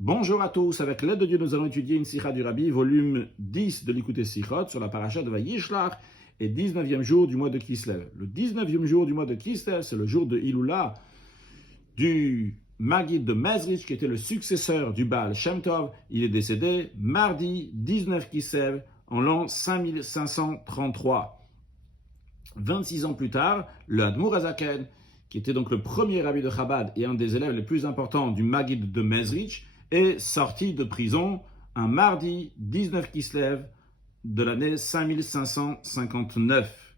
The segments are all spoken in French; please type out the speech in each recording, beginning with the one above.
Bonjour à tous, avec l'aide de Dieu, nous allons étudier une sikha du Rabbi, volume 10 de l'Ikutei Sichot, sur la paracha de Vayishlach, et 19e jour du mois de Kislev. Le 19e jour du mois de Kislev, c'est le jour de Iloula du Maggid de Mezrich, qui était le successeur du Baal Shem Tov. Il est décédé mardi 19 Kislev, en l'an 5533. 26 ans plus tard, le Admour Hazaken, qui était donc le premier rabbi de Chabad et un des élèves les plus importants du Maggid de Mezrich, est sorti de prison un mardi 19 Kislev de l'année 5559.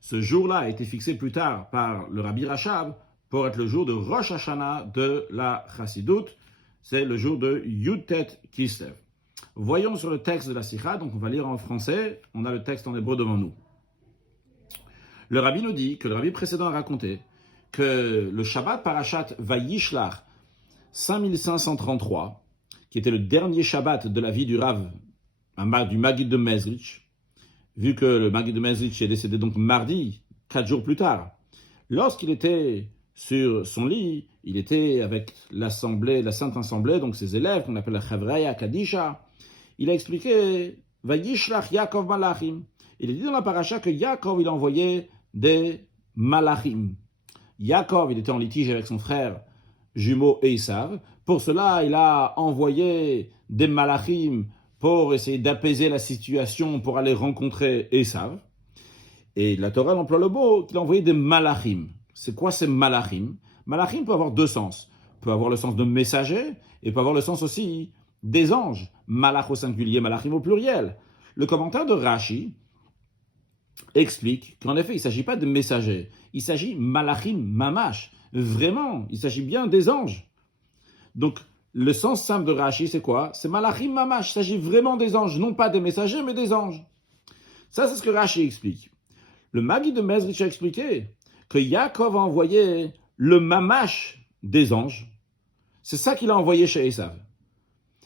Ce jour-là a été fixé plus tard par le Rabbi Rachab pour être le jour de Rosh Hashanah de la Chassidoute. C'est le jour de Yud-Tet Kislev. Voyons sur le texte de la Sikha, donc on va lire en français, on a le texte en hébreu devant nous. Le Rabbi nous dit que le Rabbi précédent a raconté que le Shabbat Parashat Vayishlach 5533, qui était le dernier Shabbat de la vie du Rav, du Maggid de Mezrich, vu que le Maggid de Mezrich est décédé donc mardi, 4 jours plus tard, lorsqu'il était sur son lit, il était avec l'assemblée, la Sainte Assemblée, donc ses élèves, qu'on appelle la Chavraya Kadisha, il a expliqué Vayishlach Yaakov Malachim. Il est dit dans la paracha que Yaakov, il a envoyé des Malachim. Yaakov, il était en litige avec son frère jumeau Esav. Pour cela, il a envoyé des Malachim pour essayer d'apaiser la situation, pour aller rencontrer Esav. Et la Torah emploie le mot qu'il a envoyé des Malachim. C'est quoi ces Malachim? Malachim peut avoir deux sens. Peut avoir le sens de messager et peut avoir le sens aussi des anges. Malach au singulier, Malachim au pluriel. Le commentaire de Rashi explique qu'en effet, il ne s'agit pas de messagers. Il s'agit Malachim Mamash. Vraiment, il s'agit bien des anges. Donc, le sens simple de Rashi, c'est quoi? C'est Malachim Mamash. Il s'agit vraiment des anges, non pas des messagers, mais des anges. Ça, c'est ce que Rashi explique. Le Maggid de Mezrich a expliqué que Yaakov a envoyé le Mamash des anges. C'est ça qu'il a envoyé chez Esav.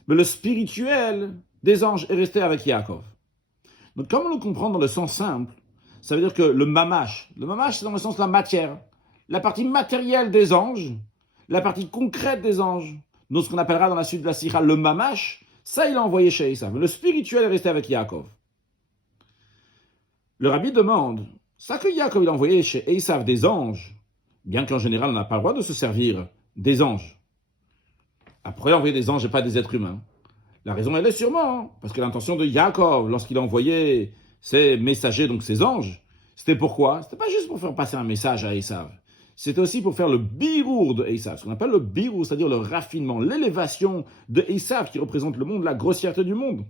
Mais le spirituel des anges est resté avec Yaakov. Donc, comme on le comprend dans le sens simple, ça veut dire que le mamash, c'est dans le sens de la matière, la partie matérielle des anges, la partie concrète des anges, donc ce qu'on appellera dans la suite de la sikha le mamash, ça il a envoyé chez Esav. Le spirituel est resté avec Yaakov. Le rabbi demande, ça que Yaakov il a envoyé chez Esav des anges, bien qu'en général on n'a pas le droit de se servir des anges. Après envoyer des anges et pas des êtres humains. La raison, elle est sûrement, parce que l'intention de Yaakov, lorsqu'il a envoyé ses messagers, donc ses anges, c'était pourquoi? C'était pas juste pour faire passer un message à Esav. C'était aussi pour faire le birour de Esav, ce qu'on appelle le birour, c'est-à-dire le raffinement, l'élévation de Esav, qui représente le monde, la grossièreté du monde.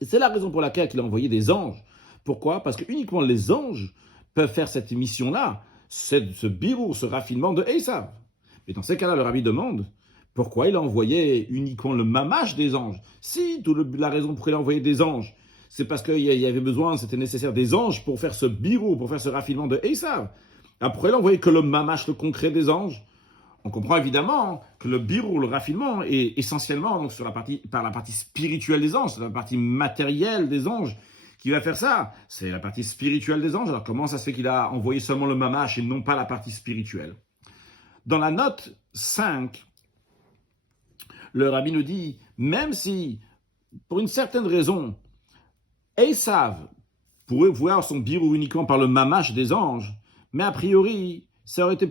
Et c'est la raison pour laquelle il a envoyé des anges. Pourquoi? Parce que uniquement les anges peuvent faire cette mission-là, ce birour, ce raffinement de Esav. Mais dans ces cas-là, le rabbi demande, pourquoi il a envoyé uniquement le mamash des anges? Si, la raison pour laquelle il a envoyé des anges, c'est parce qu'il y avait besoin, c'était nécessaire des anges pour faire ce birou, pour faire ce raffinement de Esav. Après, il a envoyé que le mamash, le concret des anges. On comprend évidemment que le birou, le raffinement, est essentiellement donc, par la partie spirituelle des anges, c'est la partie matérielle des anges qui va faire ça. C'est la partie spirituelle des anges. Alors comment ça se fait qu'il a envoyé seulement le mamash et non pas la partie spirituelle? Dans la note 5, le rabbi nous dit, même si, pour une certaine raison, Esav pourrait voir son birou uniquement par le mamash des anges, mais a priori, ça aurait été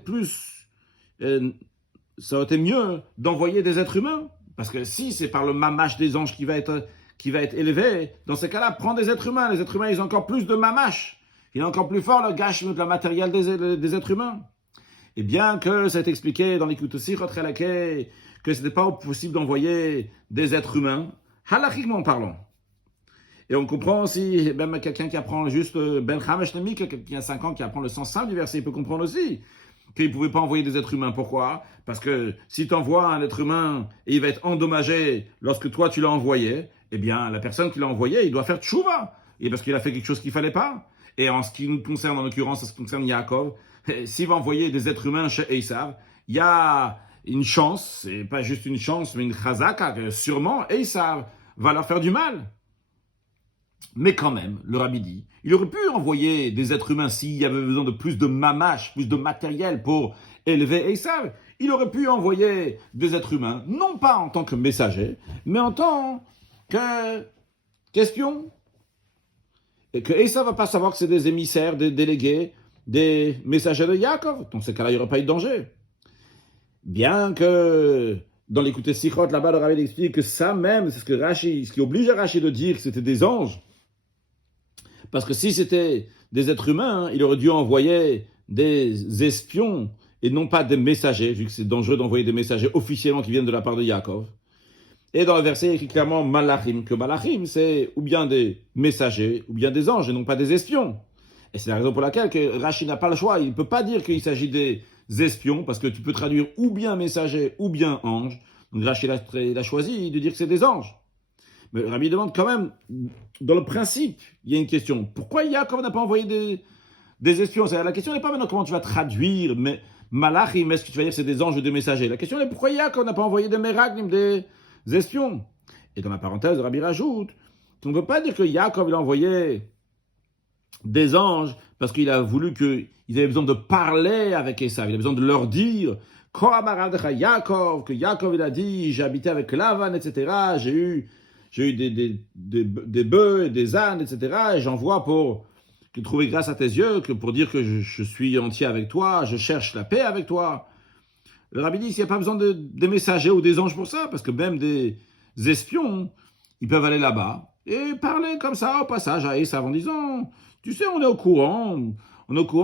mieux d'envoyer des êtres humains, parce que si c'est par le mamash des anges qui va être élevé, dans ce cas-là, prends des êtres humains. Les êtres humains, ils ont encore plus de mamash. Il est encore plus fort le gâche, la matériel des êtres humains. Et bien que ça a été expliqué dans l'Ikutei Sichot que ce n'était pas possible d'envoyer des êtres humains, halachiquement parlant. Et on comprend aussi, même quelqu'un qui apprend juste Ben Chamesh Nemi, quelqu'un qui a 5 ans, qui apprend le sens simple du verset, il peut comprendre aussi qu'il ne pouvait pas envoyer des êtres humains. Pourquoi? Parce que si tu envoies un être humain et il va être endommagé lorsque toi tu l'as envoyé, eh bien la personne qui l'a envoyé, il doit faire tchouva. Et parce qu'il a fait quelque chose qu'il ne fallait pas. Et en ce qui nous concerne, en l'occurrence, en ce qui concerne Yaakov, s'il va envoyer des êtres humains chez Esav, il y a une chance, c'est pas juste une chance, mais une chazaka, que sûrement Esav va leur faire du mal. Mais quand même, le rabbi dit, il aurait pu envoyer des êtres humains s'il y avait besoin de plus de mamash, plus de matériel pour élever Esav. il aurait pu envoyer des êtres humains, non pas en tant que messagers, mais en tant que question. Et que Esav va pas savoir que c'est des émissaires, des délégués, des messagers de Yaakov. Dans ces cas-là, il n'y aurait pas eu de danger. Bien que dans l'écouter Sichot, là-bas, le Rabbi explique que ça même, c'est ce qui oblige Rashi de dire que c'était des anges. Parce que si c'était des êtres humains, il aurait dû envoyer des espions et non pas des messagers, vu que c'est dangereux d'envoyer des messagers officiellement qui viennent de la part de Yaakov. Et dans le verset, il écrit clairement Malachim, que Malachim, c'est ou bien des messagers, ou bien des anges, et non pas des espions. Et c'est la raison pour laquelle que Rashi n'a pas le choix. Il ne peut pas dire qu'il s'agit des espions, parce que tu peux traduire ou bien messager, ou bien ange. Donc Rashi a choisi de dire que c'est des anges. Mais Rabbi demande quand même, dans le principe, il y a une question. Pourquoi Yaakov n'a pas envoyé des espions? La question n'est pas maintenant comment tu vas traduire, mais Malachim, est-ce que tu vas dire que c'est des anges ou des messagers? La question est pourquoi Yaakov n'a pas envoyé des meraglim, des espions? Et dans la parenthèse, Rabbi rajoute qu'on ne peut pas dire que Yaakov il a envoyé des anges parce qu'il a voulu qu'ils avaient besoin de parler avec Esav, il a besoin de leur dire Yaakov, que Yaakov il a dit j'ai habité avec Lavan, etc. J'ai eu des bœufs et des ânes, etc. Et j'envoie pour trouver grâce à tes yeux, que pour dire que je suis entier avec toi, je cherche la paix avec toi. Le Rabbi dit qu'il n'y a pas besoin des messagers ou des anges pour ça, parce que même des espions, ils peuvent aller là-bas et parler comme ça au passage à Esav en disant tu sais, on est au courant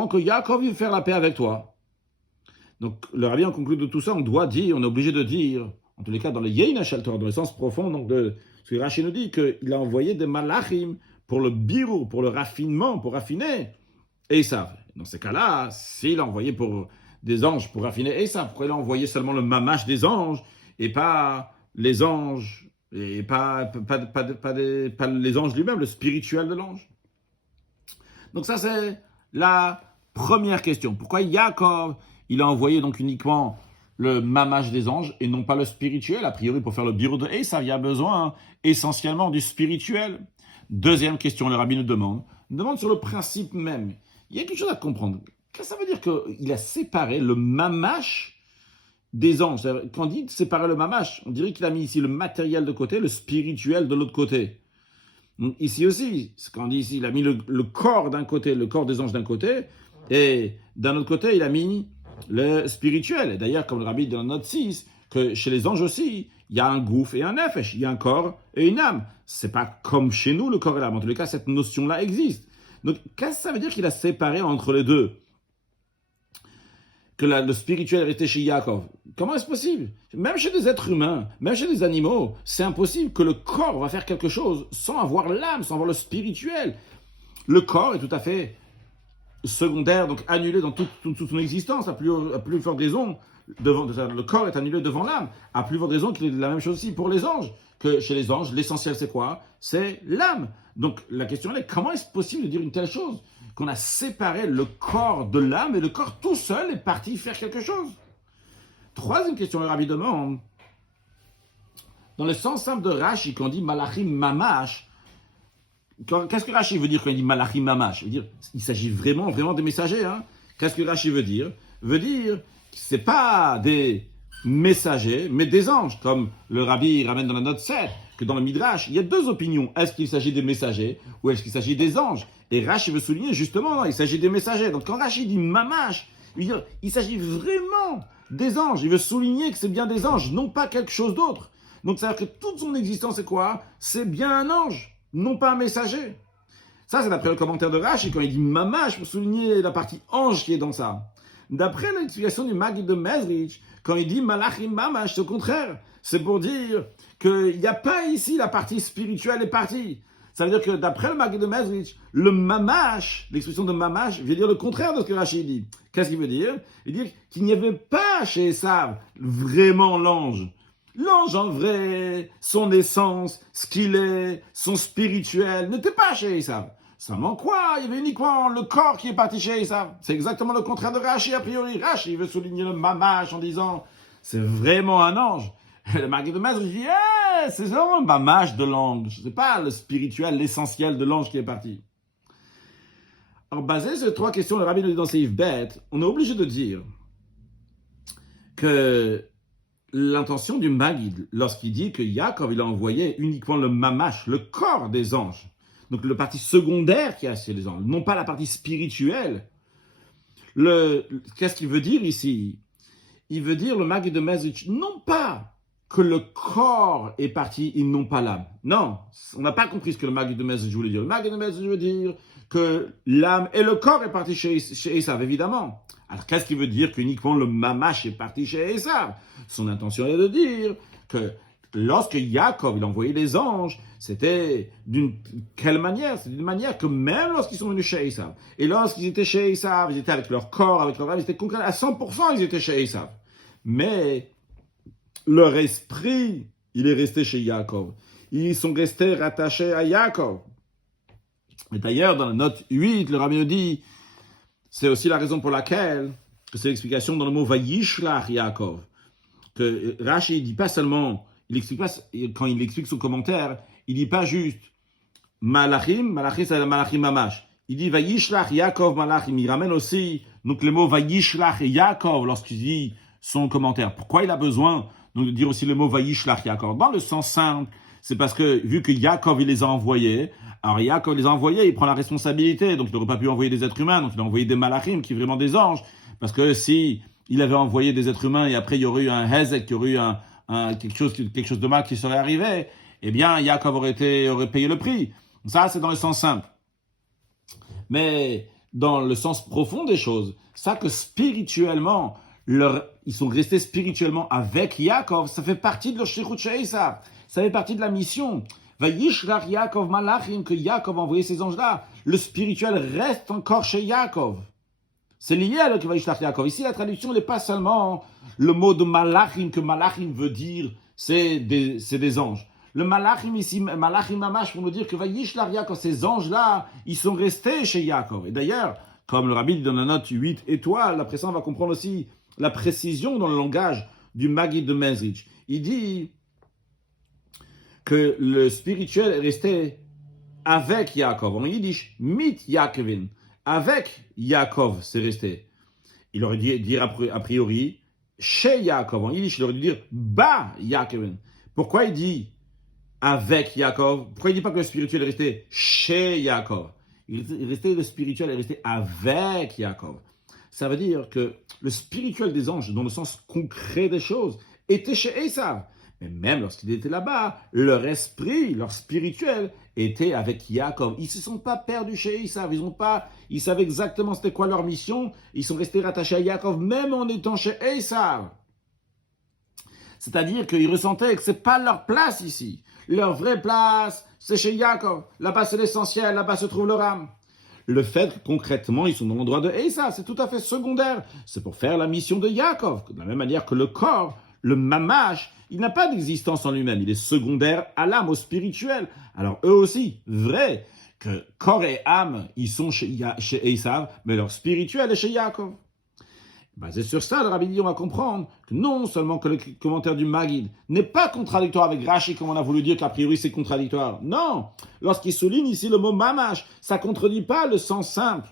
que Yaakov veut faire la paix avec toi. Donc le Rabbi en conclut de tout ça, on est obligé de dire, en tous les cas dans le Yein HaShel-Torah, dans le sens profond, donc ce que Rashi nous dit, qu'il a envoyé des malachim pour le birur, pour le raffinement, pour raffiner Esav. Dans ces cas-là, s'il a envoyé pour des anges pour raffiner Esav, pourquoi il a envoyé seulement le mamash des anges et pas les anges, et pas les anges lui-même, le spirituel de l'ange? Donc ça, c'est la première question. Pourquoi Yaakov, il a envoyé donc uniquement le mamash des anges et non pas le spirituel? A priori, pour faire le birur de Esav, il y a besoin essentiellement du spirituel. Deuxième question, le Rabbi nous demande sur le principe même. Il y a quelque chose à comprendre. Qu'est-ce que ça veut dire qu'il a séparé le mamash des anges? Quand on dit séparer le mamash, on dirait qu'il a mis ici le matériel de côté, le spirituel de l'autre côté. Donc ici aussi, quand on dit ici, il a mis le corps d'un côté, le corps des anges d'un côté, et d'un autre côté, il a mis le spirituel. Et d'ailleurs, comme le Rabbi dit dans la note 6, que chez les anges aussi, il y a un gouf et un nefesh, il y a un corps et une âme. C'est pas comme chez nous, le corps et l'âme. En tous les cas, cette notion-là existe. Donc, qu'est-ce que ça veut dire qu'il a séparé entre les deux? Que le spirituel est resté chez Yaakov. Comment est-ce possible? Même chez des êtres humains, même chez des animaux, c'est impossible que le corps va faire quelque chose sans avoir l'âme, sans avoir le spirituel. Le corps est tout à fait secondaire, donc annulé dans toute son existence, à plus forte raison. Le corps est annulé devant l'âme. À plus forte raison qu'il est la même chose aussi pour les anges. Que chez les anges, l'essentiel c'est quoi? C'est l'âme. Donc la question est, comment est-ce possible de dire une telle chose? Qu'on a séparé le corps de l'âme et le corps tout seul est parti faire quelque chose. Troisième question, le Rabbi demande, dans le sens simple de Rashi, quand on dit malachim mamash, qu'est-ce que Rashi veut dire quand il dit malachim mamash? Il veut dire, il s'agit vraiment des messagers. Hein? Qu'est-ce que Rashi veut dire? Veut dire que c'est pas des messagers, mais des anges, comme le Rabbi ramène dans la note 7, que dans le Midrash, il y a deux opinions. Est-ce qu'il s'agit des messagers ou est-ce qu'il s'agit des anges? Et Rashi veut souligner justement, non, il s'agit des messagers. Donc quand Rashi dit mamash, il s'agit vraiment des anges. Il veut souligner que c'est bien des anges, non pas quelque chose d'autre. Donc ça veut dire que toute son existence, c'est quoi? C'est bien un ange, non pas un messager. Ça, c'est d'après le commentaire de Rashi, quand il dit mamash, pour souligner la partie ange qui est dans ça. D'après l'explication du Maggid de Mezrich, quand il dit malachim mamash, c'est au contraire. C'est pour dire qu'il n'y a pas ici la partie spirituelle est partie. Ça veut dire que d'après le Maggid de Mezrich, le mamash, l'expression de mamash, veut dire le contraire de ce que Rashi dit. Qu'est-ce qu'il veut dire? Il veut dire qu'il n'y avait pas chez Esav vraiment l'ange. L'ange en vrai, son essence, ce qu'il est, son spirituel, n'était pas chez Esav. Ça manque quoi? Il y avait uniquement le corps qui est parti chez Esav. C'est exactement le contraire de Rashi a priori. Rashi veut souligner le mamash en disant c'est vraiment un ange. Et le Maggid de Mezrich dit c'est vraiment un mamash de l'ange. C'est pas le spirituel, l'essentiel de l'ange qui est parti. Alors basé sur ces trois questions, le Rabbi nous dit dans Seif Bet, on est obligé de dire que l'intention du Maguid, lorsqu'il dit que Yaakov, il a envoyé uniquement le mamash, le corps des anges, donc le partie secondaire qui a chez les anges, non pas la partie spirituelle. Qu'est-ce qu'il veut dire ici? Il veut dire, le Maguid de Mezrich, non pas que le corps est parti, ils n'ont pas l'âme. Non, on n'a pas compris ce que le Maguid de Mezrich voulait dire. Le Maguid de Mezrich veut dire que l'âme et le corps est parti chez Esav, évidemment. Alors, qu'est-ce qu'il veut dire qu'uniquement le mamash est parti chez Esav? Son intention est de dire que lorsque Yaakov il a envoyé les anges, c'était d'une quelle manière? C'est d'une manière que même lorsqu'ils sont venus chez Esav, et lorsqu'ils étaient chez Esav, ils étaient avec leur corps, avec leur âme, ils étaient concrets, à 100%, ils étaient chez Esav. Mais leur esprit, il est resté chez Yaakov. Ils sont restés rattachés à Yaakov. Et d'ailleurs, dans la note 8, le Rabbi nous dit, c'est aussi la raison pour laquelle, que c'est l'explication dans le mot Vayishlach Yaakov, que Rashi, il dit pas seulement, il explique pas, quand il explique son commentaire, il dit pas juste Malachim c'est Malachim Mamash. Il dit Vayishlach Yaakov Malachim. Il ramène aussi, donc le mot Vayishlach Yaakov lorsqu'il dit son commentaire. Pourquoi il a besoin donc, de dire aussi le mot Vayishlach Yaakov? Dans le sens simple, c'est parce que, vu que Yaakov, il les a envoyés, alors Yaakov les a envoyés, il prend la responsabilité, donc il n'aurait pas pu envoyer des êtres humains, donc il a envoyé des malachim, qui sont vraiment des anges, parce que si il avait envoyé des êtres humains, et après il y aurait eu un hezek, il y aurait eu quelque chose de mal qui serait arrivé, eh bien Yaakov aurait payé le prix. Ça, c'est dans le sens simple. Mais dans le sens profond des choses, ça que spirituellement, ils sont restés spirituellement avec Yaakov, ça fait partie de leur shlichut chez Esav. Ça fait partie de la mission. Vayishlach Yaakov Malachim, que Yaakov a envoyé ces anges-là. Le spirituel reste encore chez Yaakov. C'est lié à le Vayishlach Yaakov. Ici, la traduction n'est pas seulement le mot de Malachim, que Malachim veut dire, c'est des anges. Le Malachim ici, Malachim Mamash, pour nous dire que Vayishlach Yaakov, ces anges-là, ils sont restés chez Yaakov. Et d'ailleurs, comme le Rabbi dit dans la note 8 étoiles, après ça, on va comprendre aussi la précision dans le langage du Maguid de Mezrich. Il dit que le spirituel est resté avec Yaakov. En yiddish, mit Yaakovin. Avec Yaakov, c'est resté. Il aurait dû dire a priori, chez Yaakov. En yiddish, il aurait dû dire, ba Yaakovin. Pourquoi il dit avec Yaakov? Pourquoi il ne dit pas que le spirituel est resté chez Yaakov? Le spirituel est resté avec Yaakov. Ça veut dire que le spirituel des anges, dans le sens concret des choses, était chez Esav. Mais même lorsqu'ils étaient là-bas, leur esprit, leur spirituel, était avec Yaakov. Ils ne se sont pas perdus chez Esav. Ils savaient exactement c'était quoi leur mission. Ils sont restés rattachés à Yaakov, même en étant chez Esav. C'est-à-dire qu'ils ressentaient que ce n'est pas leur place ici. Leur vraie place, c'est chez Yaakov. Là-bas, c'est l'essentiel. Là-bas se trouve leur âme. Le fait que concrètement, ils sont dans l'endroit de Esav, c'est tout à fait secondaire. C'est pour faire la mission de Yaakov. De la même manière que le corps, le mamash, il n'a pas d'existence en lui-même. Il est secondaire à l'âme, au spirituel. Alors eux aussi, vrai que corps et âme, ils sont chez Esav, mais leur spirituel est chez Yaakov. Basé sur ça, le Rabbi dit, on va comprendre que non seulement que le commentaire du Maguid n'est pas contradictoire avec Rashi, comme on a voulu dire qu'a priori c'est contradictoire. Non, lorsqu'il souligne ici le mot mamash, ça ne contredit pas le sens simple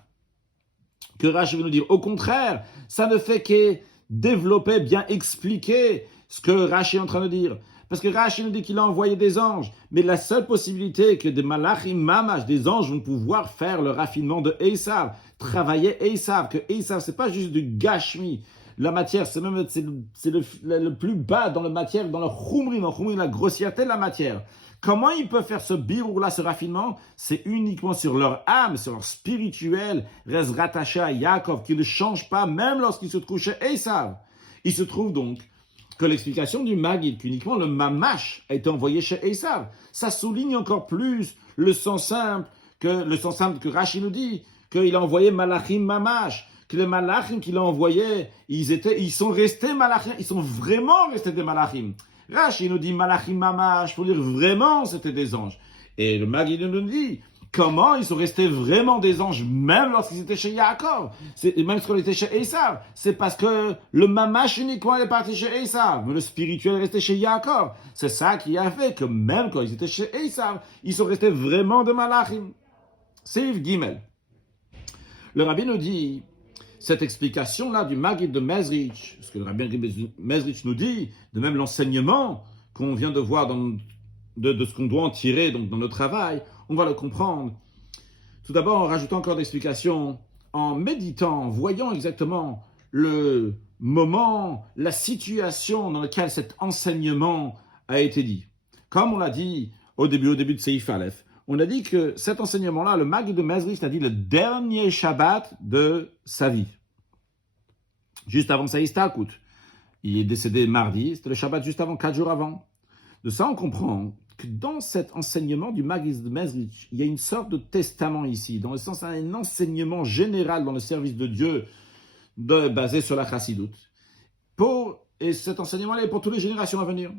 que Rashi veut nous dire. Au contraire, ça ne fait que développer, bien expliquer ce que Rashi est en train de dire. Parce que Rashi nous dit qu'il a envoyé des anges, mais la seule possibilité que des malachim mamash, des anges vont pouvoir faire le raffinement de Esav, travailler Esav, que Esav c'est pas juste du gashmi, la matière c'est le plus bas dans la matière, dans le chumri, la grossièreté de la matière. Comment ils peuvent faire ce birour-là, ce raffinement? C'est uniquement sur leur âme, sur leur spirituel, reste rattaché à Yaakov, qui ne change pas même lorsqu'il se trouve chez Esav. Il se trouve donc que l'explication du Maguid, qu'uniquement le mamash a été envoyé chez Esav, ça souligne encore plus le sens simple que Rashi nous dit, qu'il a envoyé malachim mamash, que les malachim qu'il a envoyés, ils sont restés malachim, ils sont vraiment restés des malachim. Rashi nous dit malachim mamash, pour dire vraiment c'était des anges. Et le Maguid nous dit, comment ils sont restés vraiment des anges, même lorsqu'ils étaient chez Yaakov, même lorsqu'ils étaient chez Esav. C'est parce que le mamash uniquement est parti chez Esav, mais le spirituel est resté chez Yaakov. C'est ça qui a fait que même quand ils étaient chez Esav, ils sont restés vraiment de malachim. C'est Gimel. Le Rabbi nous dit cette explication-là du Maggid de Mezrich, ce que le Rabbi Mezrich nous dit, de même l'enseignement qu'on vient de voir de ce qu'on doit en tirer donc, dans le travail, on va le comprendre. Tout d'abord, en rajoutant encore d'explications, en méditant, en voyant exactement le moment, la situation dans laquelle cet enseignement a été dit. Comme on l'a dit au début de Seif Aleph, on a dit que cet enseignement-là, le Maggid de Mezrich, l'a dit le dernier Shabbat de sa vie. Juste avant sa Histalkut. Il est décédé mardi, c'était le Shabbat juste avant, 4 jours avant. De ça, on comprend que dans cet enseignement du Maggid de Mezrich, il y a une sorte de testament ici, dans le sens d'un enseignement général dans le service de Dieu, basé sur la Chassidut. Et cet enseignement-là est pour toutes les générations à venir.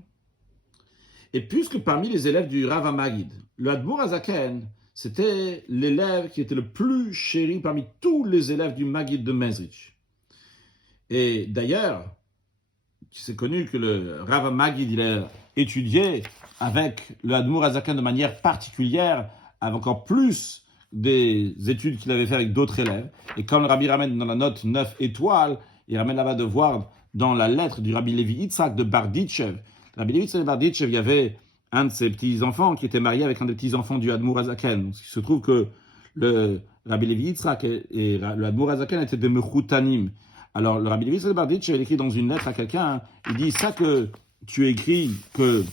Et puisque parmi les élèves du Rav HaMaggid, le Admour HaZaken, c'était l'élève qui était le plus chéri parmi tous les élèves du Maggid de Mezrich. Et d'ailleurs, c'est connu que le Rav HaMaggid, il a étudié avec le Admour HaZaken de manière particulière, avec encore plus des études qu'il avait fait avec d'autres élèves. Et comme le Rabbi ramène dans la note 9 étoiles, il ramène là-bas de voir dans la lettre du Rabbi Levi Yitzhak de Barditchev. Rabbi Levi Yitzhak de Barditchev, il y avait un de ses petits-enfants qui était marié avec un des petits-enfants du Admour HaZaken. Il se trouve que le Rabbi Levi Yitzhak et le Admour HaZaken étaient des Mechutanim. Alors, le Rabbi Levi Yitzhak de Barditchev, il écrit dans une lettre à quelqu'un, il dit, ça que tu écris que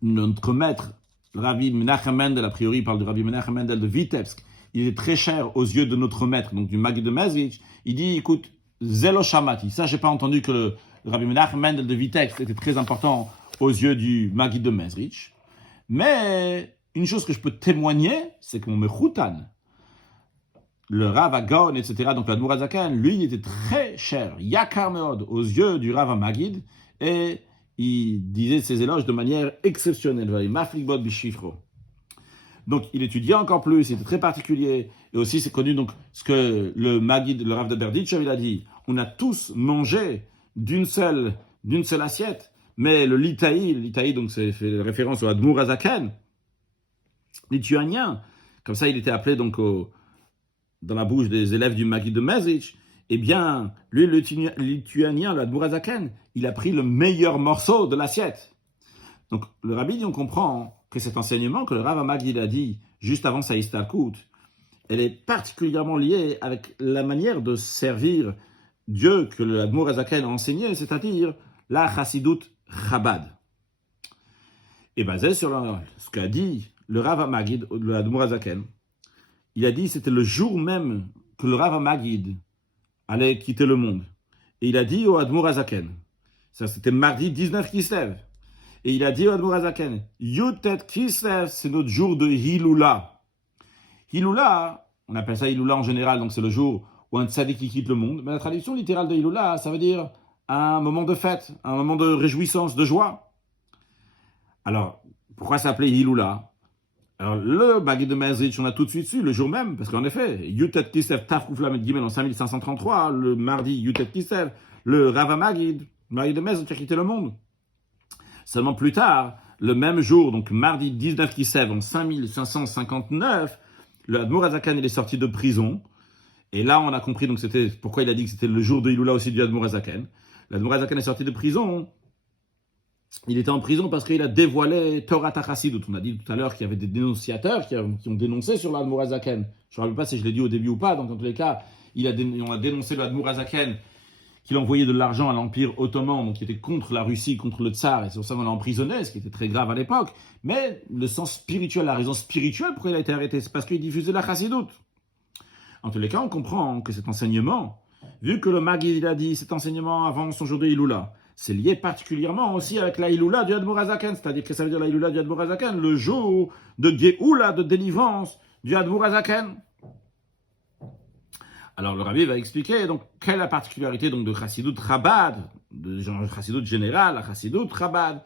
notre maître, le Rabbi Menachem Mendel, a priori, il parle du Rabbi Menachem Mendel de Vitebsk, il est très cher aux yeux de notre maître, donc du Maggid de Mezrich. Il dit, écoute, Zelo Shamati. Ça, j'ai pas entendu que le Rabbi Menachem Mendel de Vitebsk était très important aux yeux du Maggid de Mezrich. Mais une chose que je peux témoigner, c'est que mon Mechoutan, le Rav Agon, etc., donc l'Admour HaZaken, lui, il était très cher, Yakar Meod, aux yeux du Rav HaMaggid, et il disait ses éloges de manière exceptionnelle. Donc, il étudiait encore plus, il était très particulier. Et aussi, c'est connu donc ce que le Maggid, le Rav de Berditchev, il a dit. On a tous mangé d'une seule assiette, mais le Litaï, donc c'est fait référence au Admour HaZaken, lituanien. Comme ça, il était appelé donc dans la bouche des élèves du Maggid de Mezrich. Eh bien, lui, le lituanien, le Admour HaZaken, il a pris le meilleur morceau de l'assiette. Donc, le Rabbi, on comprend que cet enseignement que le Rav HaMaggid a dit juste avant sa Histalkut, elle est particulièrement liée avec la manière de servir Dieu que le Admour HaZaken a enseigné, c'est-à-dire la Chassidut Chabad. Et basé sur ce qu'a dit le Rav HaMaggid, le Admour HaZaken, il a dit que c'était le jour même que le Rav HaMaggid allait quitter le monde. Et il a dit au Admour HaZaken, ça c'était mardi 19 Kislev, et il a dit au Admour HaZaken, Yutet Kislev, c'est notre jour de Hilula. Hilula, on appelle ça Hilula en général, donc c'est le jour où un tzaddik quitte le monde, mais la traduction littérale de Hilula, ça veut dire un moment de fête, un moment de réjouissance, de joie. Alors, pourquoi s'appeler Hilula? Alors, le Maggid de Mezrich, on a tout de suite su, le jour même, parce qu'en effet, Yutet Kislev Taf Kuf Lamed Gimel en 5533, le mardi Yutet Kislev, le Rav HaMaggid, le Maggid de Mezrich a quitté le monde. Seulement plus tard, le même jour, donc mardi 19 Kislev en 5559, le Admour HaZaken, il est sorti de prison. Et là, on a compris donc c'était pourquoi il a dit que c'était le jour de Hilula aussi du Admour HaZaken. L'Admour HaZaken est sorti de prison. Il était en prison parce qu'il a dévoilé Torah Chassidut. On a dit tout à l'heure qu'il y avait des dénonciateurs qui ont dénoncé sur l'Admour HaZaken. Je ne me rappelle pas si je l'ai dit au début ou pas. Donc, dans tous les cas, on a dénoncé l'Admour HaZaken qu'il envoyait de l'argent à l'Empire ottoman, donc qui était contre la Russie, contre le Tsar. Et c'est pour ça qu'on l'a emprisonné, ce qui était très grave à l'époque. Mais le sens spirituel, la raison spirituelle pourquoi il a été arrêté, c'est parce qu'il diffusait la Chassidut. En tous les cas, on comprend que cet enseignement, vu que le Maggid il a dit cet enseignement avant son jour de Hilula, c'est lié particulièrement aussi avec la Hilula du Admour HaZaken, c'est-à-dire que ça veut dire la Hilula du Admour HaZaken, le jour de Géoula, de délivrance du Admour HaZaken. Alors le Rabbi va expliquer donc quelle est la particularité donc de Chassidut Chabad, de genre Chassidut général, la Chassidut Chabad,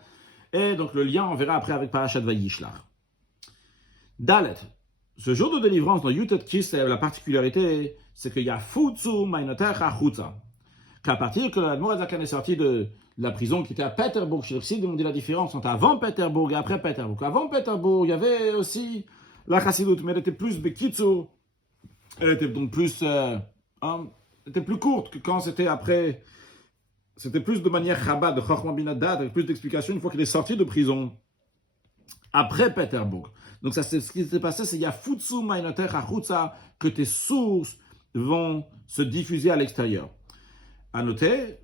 et donc le lien on verra après avec Parashat Vayishlach. Dalet. Ce jour de délivrance dans Yutet Kislev, la particularité, c'est qu'il y a Futsu Mainotecha Chutza. Qu'à partir que l'Admour HaZaken est sorti de la prison qui était à Pétersbourg, chez le Chassid, on dit la différence entre avant Pétersbourg et après Pétersbourg. Avant Pétersbourg, il y avait aussi la Chassidut, mais elle était plus Bekitsu, elle était donc plus était plus courte que quand c'était après. C'était plus de manière Chabad, de Chochma bin Hadad, avec plus d'explications une fois qu'il est sorti de prison, après Peterbourg. Donc ça, c'est ce qui s'est passé, c'est Yafutsu Mainoter Achutza, que tes sources vont se diffuser à l'extérieur. À noter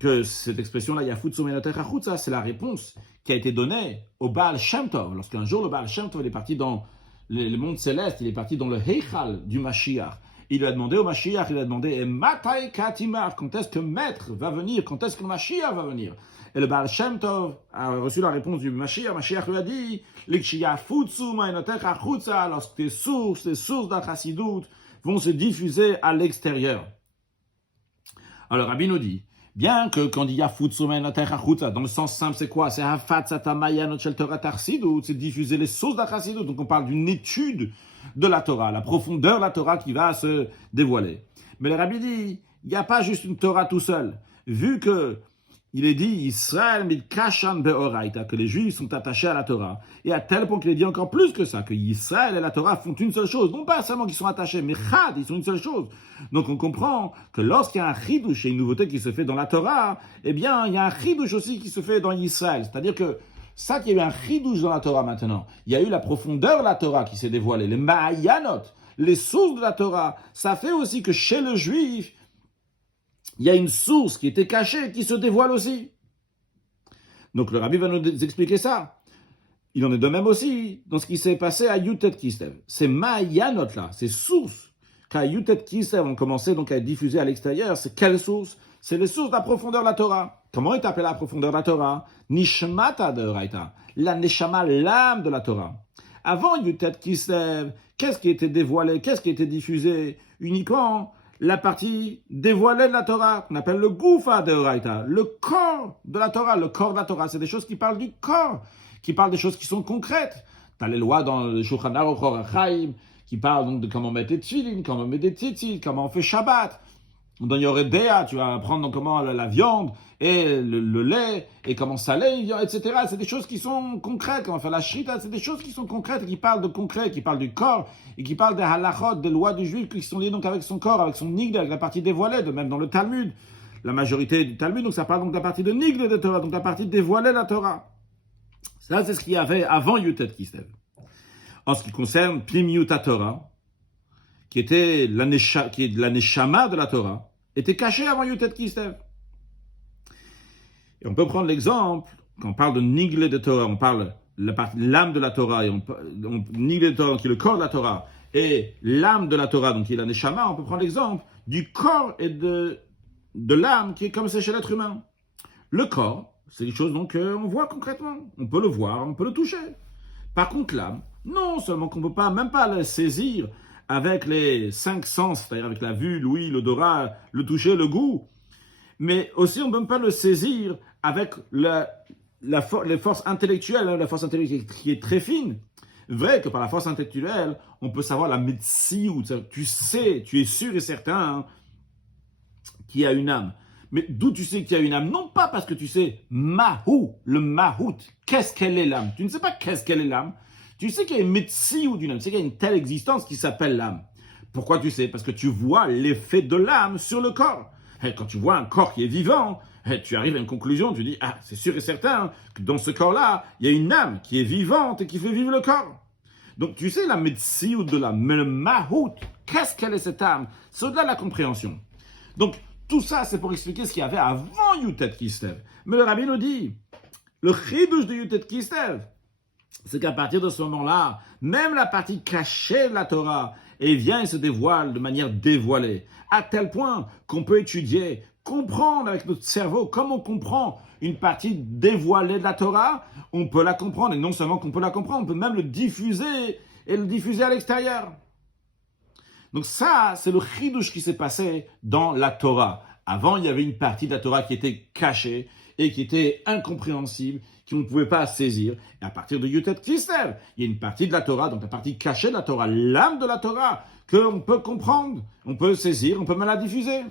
que cette expression-là, Yafutsu Mainoter Achutza, c'est la réponse qui a été donnée au Baal Shem Tov. Lorsqu'un jour le Baal Shem Tov est parti dans le monde céleste, il est parti dans le Heichal du Mashiach. Il lui a demandé au Mashiach, il a demandé Matai Katimar, quand est-ce que Maître va venir, quand est-ce que le Mashiach va venir. Et le Baal Shem Tov a reçu la réponse du Mashiach. Mashiach lui a dit lorsque tes sources d'Achassidut vont se diffuser à l'extérieur. Alors Rabbi nous dit, bien que quand il y a dans le sens simple, c'est quoi? C'est c'est diffuser les sources d'Achassidut. Donc on parle d'une étude de la Torah, la profondeur de la Torah qui va se dévoiler. Mais le Rabbi dit, il n'y a pas juste une Torah tout seul. Vu que il est dit Israël midkashan beoraita, que les Juifs sont attachés à la Torah. Et à tel point qu'il est dit encore plus que ça, que Israël et la Torah font une seule chose. Non pas seulement qu'ils sont attachés, mais chad, ils sont une seule chose. Donc on comprend que lorsqu'il y a un chidouche et une nouveauté qui se fait dans la Torah, eh bien il y a un chidouche aussi qui se fait dans Israël. C'est-à-dire que ça qu'il y a eu un chidouche dans la Torah maintenant, il y a eu la profondeur de la Torah qui s'est dévoilée, les ma'ayanot, les sources de la Torah. Ça fait aussi que chez le Juif, il y a une source qui était cachée, qui se dévoile aussi. Donc le Rabbi va nous expliquer ça. Il en est de même aussi dans ce qui s'est passé à Yutet Kislev. Ces Ma'ayanot là, ces sources qu'à Yutet Kislev ont commencé donc à être diffusées à l'extérieur, c'est quelles sources? C'est les sources de la profondeur de la Torah. Comment est appelée la profondeur de la Torah? Nishmata de Raita, la Neshama, l'âme de la Torah. Avant Yutet Kislev, qu'est-ce qui était dévoilé, qu'est-ce qui était diffusé? Uniquement la partie dévoilée de la Torah, qu'on appelle le Goufa de Raita, le corps de la Torah. Le corps de la Torah, c'est des choses qui parlent du corps, qui parlent des choses qui sont concrètes. Tu as les lois dans le Shulchan Aruch Orachaim, qui parlent donc de comment on met des tefillin, comment on met des tzitzit, comment on fait Shabbat. Dans Yoredea, tu vas apprendre comment la viande et le lait, et comment saler, etc. C'est des choses qui sont concrètes, comment faire la shrita, c'est des choses qui sont concrètes et qui parlent de concret, qui parlent du corps, et qui parlent des halachot, des lois du juif, qui sont liées donc avec son corps, avec son nigde, avec la partie dévoilée, de même dans le Talmud. La majorité du Talmud, donc ça parle donc de la partie de nigde de Torah, donc la partie dévoilée de la Torah. Ça, c'est ce qu'il y avait avant Yutet Kislev. En ce qui concerne Pnimiut Torah, qui est la neshama de la Torah, était caché avant Yutet Kislev. Et on peut prendre l'exemple, quand on parle de Nigle de Torah, on parle de l'âme de la Torah, et Nigle de Torah, qui est le corps de la Torah, et l'âme de la Torah, donc qui est la neshama, on peut prendre l'exemple du corps et de l'âme, qui est comme c'est chez l'être humain. Le corps, c'est des choses donc on voit concrètement, on peut le voir, on peut le toucher. Par contre, l'âme, non seulement qu'on ne peut pas, même pas le saisir avec les 5 sens, c'est-à-dire avec la vue, l'ouïe, l'odorat, le toucher, le goût, mais aussi on ne peut même pas le saisir avec les forces intellectuelles, la force intellectuelle qui est très fine. Vrai que par la force intellectuelle, on peut savoir la médecine, tu sais, tu es sûr et certain qu'il y a une âme. Mais d'où tu sais qu'il y a une âme? Non pas parce que tu sais mahou, le mahout, qu'est-ce qu'elle est l'âme? Tu ne sais pas qu'est-ce qu'elle est l'âme. Tu sais qu'il y a une médecine d'une âme, tu sais qu'il y a une telle existence qui s'appelle l'âme. Pourquoi tu sais? Parce que tu vois l'effet de l'âme sur le corps. Et quand tu vois un corps qui est vivant, tu arrives à une conclusion, tu dis, ah, c'est sûr et certain que dans ce corps-là, il y a une âme qui est vivante et qui fait vivre le corps. Donc tu sais la médecine de l'âme, mais le mahout, qu'est-ce qu'elle est cette âme? C'est au-delà de la compréhension. Donc, tout ça, c'est pour expliquer ce qu'il y avait avant Yutet Kislev. Mais le Rabbi nous dit, le chidouche de Yutet Kislev, c'est qu'à partir de ce moment-là, même la partie cachée de la Torah, elle vient et se dévoile de manière dévoilée, à tel point qu'on peut étudier, comprendre avec notre cerveau, comme on comprend une partie dévoilée de la Torah, on peut la comprendre, et non seulement qu'on peut la comprendre, on peut même le diffuser, et le diffuser à l'extérieur. Donc ça, c'est le chidouche qui s'est passé dans la Torah. Avant, il y avait une partie de la Torah qui était cachée et qui était incompréhensible, qu'on ne pouvait pas saisir. Et à partir de Yutet Kislev, il y a une partie de la Torah, donc la partie cachée de la Torah, l'âme de la Torah, qu'on peut comprendre, on peut saisir, on peut même la diffuser.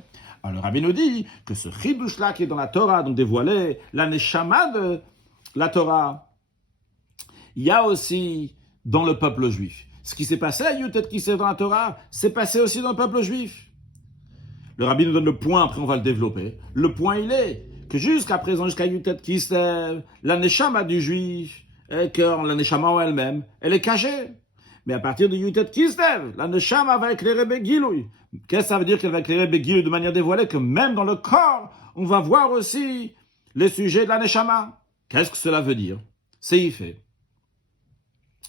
Alors le Rabbi nous dit que ce chidouche-là qui est dans la Torah, donc dévoilé, la neshama de la Torah, il y a aussi dans le peuple juif. Ce qui s'est passé à Yutet Kislev dans la Torah, s'est passé aussi dans le peuple juif. Le rabbi nous donne le point, après on va le développer. Le point, il est que jusqu'à présent, jusqu'à Yutet Kislev, la neshama du juif, la neshama en elle-même, elle est cachée. Mais à partir de Yutet Kislev, la neshama va éclairer Begilouy. Qu'est-ce que ça veut dire qu'elle va éclairer Begilouy de manière dévoilée? Que même dans le corps, on va voir aussi les sujets de la neshama. Qu'est-ce que cela veut dire? C'est y fait.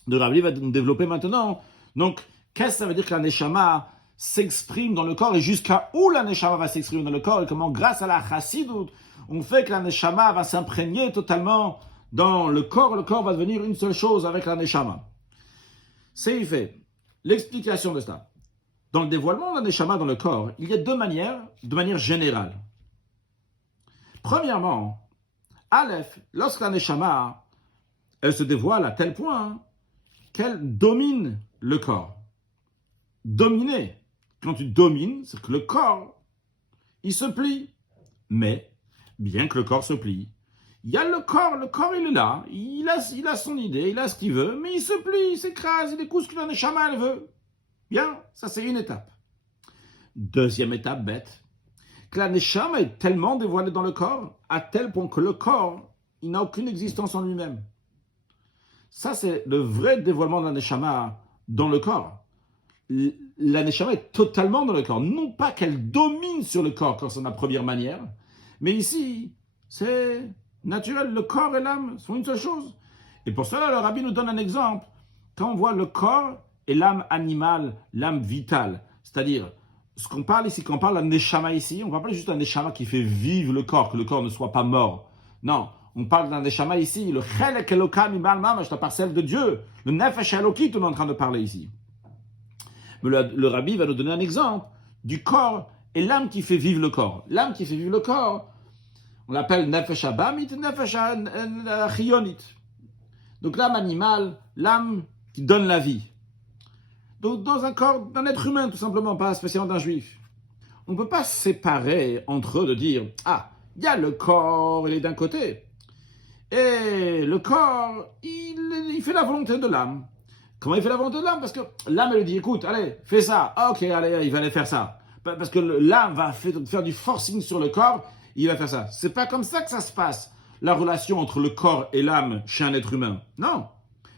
Le rabbi va nous développer maintenant. Donc, qu'est-ce que ça veut dire que la neshama s'exprime dans le corps et jusqu'à où la neshama va s'exprimer dans le corps et comment, grâce à la chassidut, on fait que la neshama va s'imprégner totalement dans le corps va devenir une seule chose avec la neshama. C'est y fait. L'explication de cela. Dans le dévoilement de la neshama dans le corps, il y a deux manières, de manière générale. Premièrement, Aleph, lorsque la neshama, elle se dévoile à tel point qu'elle domine le corps. Dominer. Quand tu domines, c'est que le corps, il se plie. Mais, bien que le corps se plie, il y a le corps il est là, il a son idée, il a ce qu'il veut, mais il se plie, il s'écrase, il écoute ce que la neshama elle veut. Bien, ça c'est une étape. Deuxième étape bête, que la neshama est tellement dévoilée dans le corps, à tel point que le corps, il n'a aucune existence en lui-même. Ça c'est le vrai dévoilement de la neshama dans le corps. La neshama est totalement dans le corps. Non pas qu'elle domine sur le corps, comme c'est la première manière, mais ici, c'est naturel. Le corps et l'âme sont une seule chose. Et pour cela, le rabbi nous donne un exemple. Quand on voit le corps et l'âme animale, l'âme vitale, c'est-à-dire, ce qu'on parle ici, quand on parle d'un neshama ici, on ne parle pas juste d'un neshama qui fait vivre le corps, que le corps ne soit pas mort. Non, on parle d'un neshama ici, le chelek elokam imal mamash, la parcelle de Dieu, le nefesh elokit, on est en train de parler ici. Mais le rabbi va nous donner un exemple du corps et l'âme qui fait vivre le corps. L'âme qui fait vivre le corps, on l'appelle nefesh abamit, nefesh chiyonit. Donc l'âme animale, l'âme qui donne la vie. Donc dans un corps d'un être humain, tout simplement, pas spécialement d'un juif. On ne peut pas séparer entre eux de dire, ah, il y a le corps, il est d'un côté. Et le corps, il fait la volonté de l'âme. Comment il fait la volonté de l'âme? Parce que l'âme, elle lui dit, écoute, allez, fais ça. Ah, ok, allez, il va aller faire ça. Parce que l'âme va faire du forcing sur le corps, il va faire ça. C'est pas comme ça que ça se passe, la relation entre le corps et l'âme chez un être humain. Non.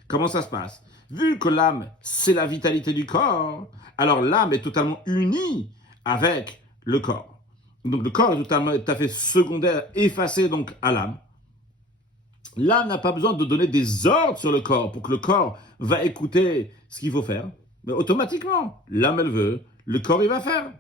Comment ça se passe? Vu que l'âme, c'est la vitalité du corps, alors l'âme est totalement unie avec le corps. Donc le corps est tout à fait secondaire, effacé donc à l'âme. L'âme n'a pas besoin de donner des ordres sur le corps pour que le corps va écouter ce qu'il faut faire. Mais automatiquement, l'âme elle veut, le corps il va faire.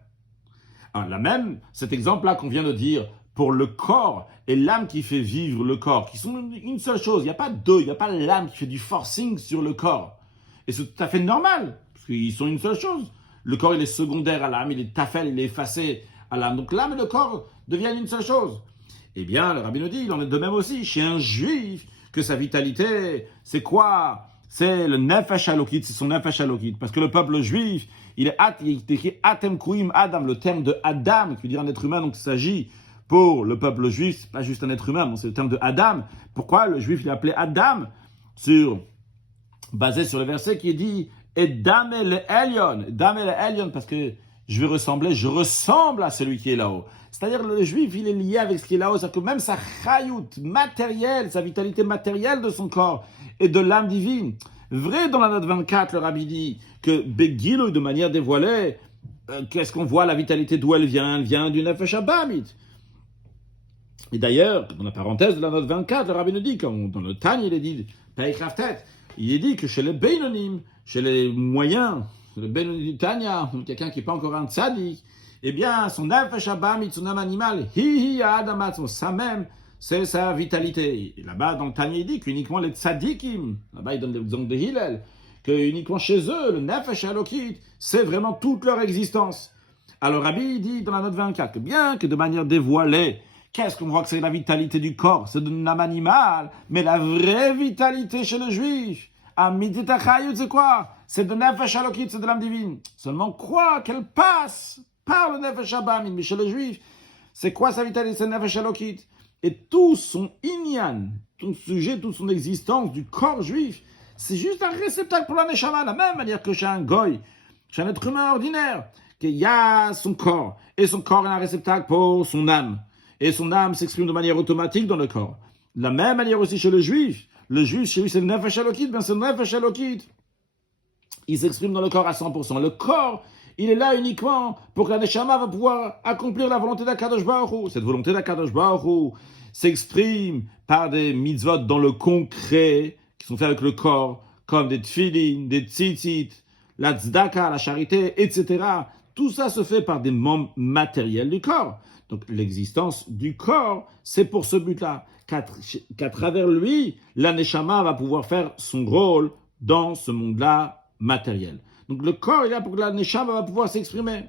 Alors là même, cet exemple-là qu'on vient de dire, pour le corps et l'âme qui fait vivre le corps, qui sont une seule chose, il n'y a pas deux, il n'y a pas l'âme qui fait du forcing sur le corps. Et c'est tout à fait normal, parce qu'ils sont une seule chose. Le corps il est secondaire à l'âme, il est tafel, il est effacé à l'âme. Donc l'âme et le corps deviennent une seule chose. Eh bien, le rabbi nous dit, il en est de même aussi chez un juif, que sa vitalité, c'est quoi? C'est le nefesh halokit, c'est son nefesh halokit. Parce que le peuple juif, il est écrit atem kuim adam, le terme de Adam, qui veut dire un être humain, donc il s'agit pour le peuple juif, c'est pas juste un être humain, bon, c'est le terme de Adam. Pourquoi le juif il est appelé Adam? Basé sur le verset qui est dit Edam el Elyon, parce que je ressemble à celui qui est là-haut. C'est-à-dire le juif, il est lié avec ce qui est là-haut. C'est-à-dire que même sa chayout matérielle, sa vitalité matérielle de son corps et de l'âme divine. Vrai, dans la note 24, le rabbi dit que Begilo, de manière dévoilée, qu'est-ce qu'on voit, la vitalité d'où elle vient? Elle vient du Nefesh Abamit. Et d'ailleurs, dans la parenthèse de la note 24, le rabbi nous dit, comme dans le Tanya, il est dit, il est dit que chez les Beinonim, chez les moyens, le Beinonim du Tanya, quelqu'un qui n'est pas encore un tzaddik, eh bien, son nefesh abamit, son âme animale, ça même, c'est sa vitalité. Et là-bas, dans le Tanya, il dit qu'uniquement les tzadikim, là-bas, il donne l'exemple de Hillel, que uniquement chez eux, le nefesh halokit, c'est vraiment toute leur existence. Alors, Rabbi dit dans la note 24 que bien que de manière dévoilée, qu'est-ce qu'on voit que c'est la vitalité du corps, c'est de l'âme animale, mais la vraie vitalité chez le juif, c'est quoi? C'est de nefesh halokit, c'est de l'âme divine. Seulement quoi? Qu'elle passe par le nefesh abamit, mais chez le juif, c'est quoi sa vitalité? C'est nefesh halokit. Et tout son inyan, tout sujet, toute son existence du corps juif, c'est juste un réceptacle pour la neshama, de la même manière que chez un goy, chez un être humain ordinaire. qu'il y a son corps, et son corps est un réceptacle pour son âme, et son âme s'exprime de manière automatique dans le corps. De la même manière aussi chez le juif, chez lui c'est le nefesh elokit, bien c'est le nefesh elokit. Il s'exprime dans le corps à 100%. Le corps, il est là uniquement pour que la neshama va pouvoir accomplir la volonté d'Akadosh Baruch Hu. Cette volonté d'Akadosh Baruch Hu s'exprime par des mitzvot dans le concret, qui sont faits avec le corps, comme des tfilin, des tzitzit, la tzedaka, la charité, etc. Tout ça se fait par des membres matériels du corps. Donc l'existence du corps, c'est pour ce but-là, qu'à travers lui, la neshama va pouvoir faire son rôle dans ce monde-là matériel. Donc le corps est là pour que la neshama va pouvoir s'exprimer.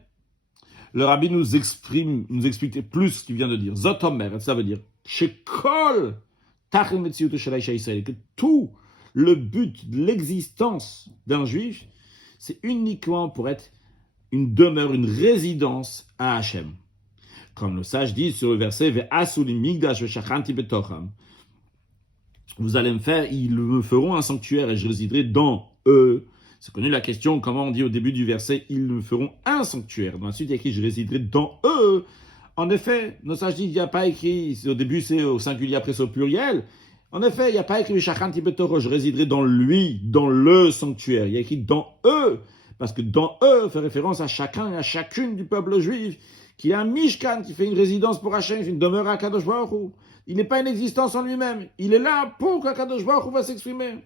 Le rabbi nous explique plus ce qu'il vient de dire. Zotomer, ça veut dire que tout le but de l'existence d'un juif, c'est uniquement pour être une demeure, une résidence à Hachem. Comme le sage dit sur le verset vous allez me faire, ils me feront un sanctuaire et je résiderai dans eux. C'est connu la question, comment on dit au début du verset, ils me feront un sanctuaire. Dans la suite, il y a écrit, je résiderai dans eux. En effet, nos sages disent, il n'y a pas écrit, au début c'est au singulier, après c'est au pluriel. En effet, il n'y a pas écrit, je résiderai dans lui, dans le sanctuaire. Il y a écrit dans eux, parce que dans eux fait référence à chacun et à chacune du peuple juif, qui a un mishkan, qui fait une résidence pour Hachem, une demeure à Kadosh Baruch Hu. Il n'est pas une existence en lui-même. Il est là pour que Kadosh Baruch Hu va s'exprimer.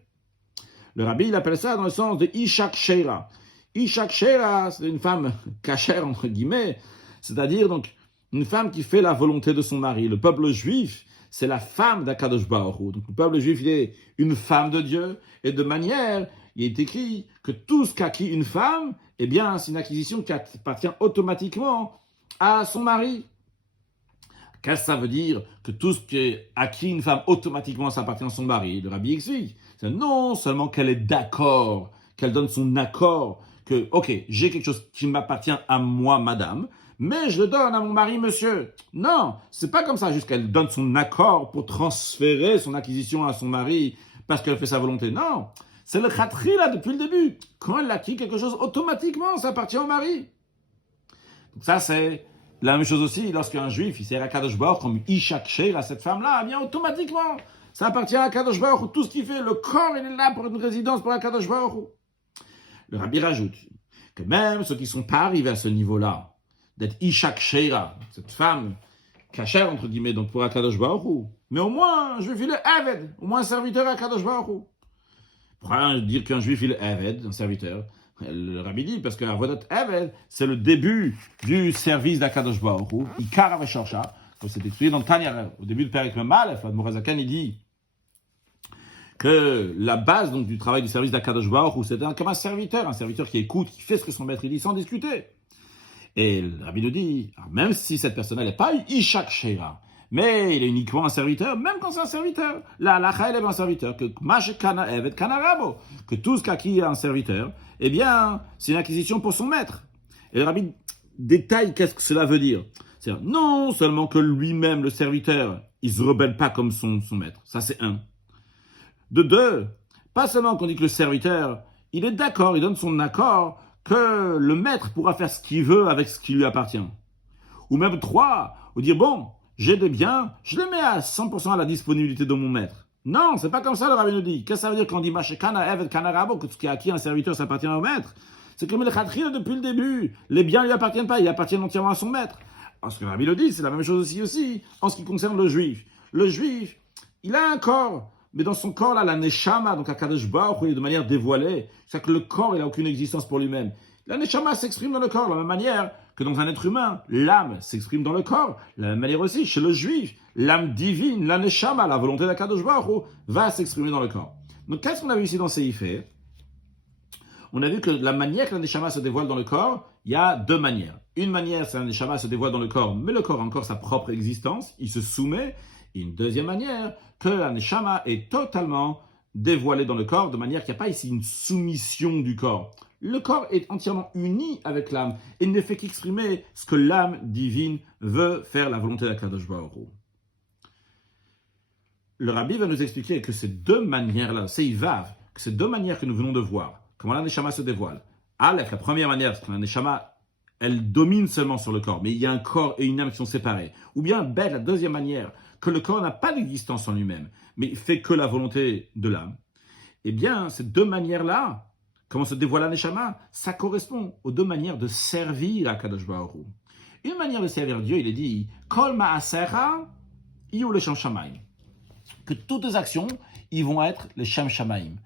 Le rabbi, il appelle ça dans le sens de Ishak Sheira. Ishak Sheira, c'est une femme cachère, entre guillemets, c'est-à-dire donc une femme qui fait la volonté de son mari. Le peuple juif, c'est la femme d'Akadosh Baruch Hu. Donc le peuple juif, il est une femme de Dieu, et de manière, il est écrit que tout ce qu'acquit une femme, eh bien, c'est une acquisition qui appartient automatiquement à son mari. Qu'est-ce que ça veut dire que tout ce qui est acquis une femme, automatiquement, ça appartient à son mari? Le rabbi explique. C'est non seulement qu'elle est d'accord, qu'elle donne son accord, que, ok, j'ai quelque chose qui m'appartient à moi, madame, mais je le donne à mon mari, monsieur. Non, c'est pas comme ça, juste qu'elle donne son accord pour transférer son acquisition à son mari parce qu'elle fait sa volonté. Non, c'est le khatri, là, depuis le début. Quand elle acquit quelque chose, automatiquement, ça appartient au mari. Donc ça, c'est la même chose aussi, lorsqu'un juif, il sert à Kadosh Baruch comme Ishak Sheir à cette femme-là, eh bien automatiquement, ça appartient à Kadosh Baruch, tout ce qu'il fait, le corps, il est là pour une résidence pour la Kadosh Baruch. Le rabbi rajoute que même ceux qui ne sont pas arrivés à ce niveau-là, d'être Ishak Sheira, cette femme cachère, entre guillemets, donc pour Akadosh Baruch, mais au moins, un juif, il est Aved, au moins un serviteur à Akadosh Baruch. Pourquoi dire qu'un juif, il est Aved, un serviteur? Le rabbi dit, parce que Avodat Eved, c'est le début du service d'Akadosh Baruch Hu, Ikar Avesharsha, comme c'est expliqué dans Tanya, au début de Perek Memalef, Morazakan, il dit que la base donc, du travail du service d'Akadosh Baruch Hu, c'est comme un serviteur qui écoute, qui fait ce que son maître dit sans discuter. Et le rabbi nous dit, même si cette personne n'est pas Ishak Sheira, mais il est uniquement un serviteur, même quand c'est un serviteur. La halakha est un serviteur, que Mashekana Evet Kana Rabo, que tout ce qu'acquis est un serviteur, eh bien, c'est une acquisition pour son maître. Et le rabbi détaille qu'est-ce que cela veut dire. C'est-à-dire, non seulement que lui-même, le serviteur, il se rebelle pas comme son maître. Ça, c'est un. De deux, pas seulement qu'on dit que le serviteur, il est d'accord, il donne son accord, que le maître pourra faire ce qu'il veut avec ce qui lui appartient. Ou même trois, ou dire, bon, j'ai des biens, je les mets à 100% à la disponibilité de mon maître. Non, c'est pas comme ça, le rabbi nous dit. Qu'est-ce que ça veut dire quand on dit Mashekana Evet Kana Rabo, que ce qui a acquis un serviteur, ça appartient au maître? C'est comme le Khatri depuis le début. Les biens ne lui appartiennent pas, ils appartiennent entièrement à son maître. Alors, ce que le rabbi nous dit, c'est la même chose aussi, en ce qui concerne le juif. Le juif, il a un corps, mais dans son corps, là, la Neshama, donc à Kadosh Baruch, il est de manière dévoilée. C'est-à-dire que le corps, il n'a aucune existence pour lui-même. La Neshama s'exprime dans le corps, de la même manière que dans un être humain, l'âme s'exprime dans le corps. De la même manière aussi, chez le juif, l'âme divine, la Neshama, la volonté d'Akadosh Baruch Hu, va s'exprimer dans le corps. Donc, qu'est-ce qu'on a vu ici dans Seifé? On a vu que la manière que la Neshama se dévoile dans le corps, il y a deux manières. Une manière, c'est que la Neshama se dévoile dans le corps, mais le corps a encore sa propre existence, il se soumet. Et une deuxième manière, que la Neshama est totalement dévoilée dans le corps, de manière qu'il n'y a pas ici une soumission du corps. Le corps est entièrement uni avec l'âme et ne fait qu'exprimer ce que l'âme divine veut faire, la volonté d'Akadosh Baruch Hu. Le rabbi va nous expliquer que ces deux manières-là, c'est Ivav, que ces deux manières que nous venons de voir, comment la Neshama se dévoile. Aleph, la première manière, c'est que la Neshama elle domine seulement sur le corps, mais il y a un corps et une âme qui sont séparés. Ou bien, la deuxième manière, que le corps n'a pas d'existence en lui-même, mais fait que la volonté de l'âme. Eh bien, ces deux manières-là, comment se dévoile la Neshama, ça correspond aux deux manières de servir à Kadosh Baruch Hu. Une manière de servir Dieu, il est dit, Kol ma'asecha iyu l'Shem Shamaim. Que toutes tes actions, ils vont être les Shem Shamaim.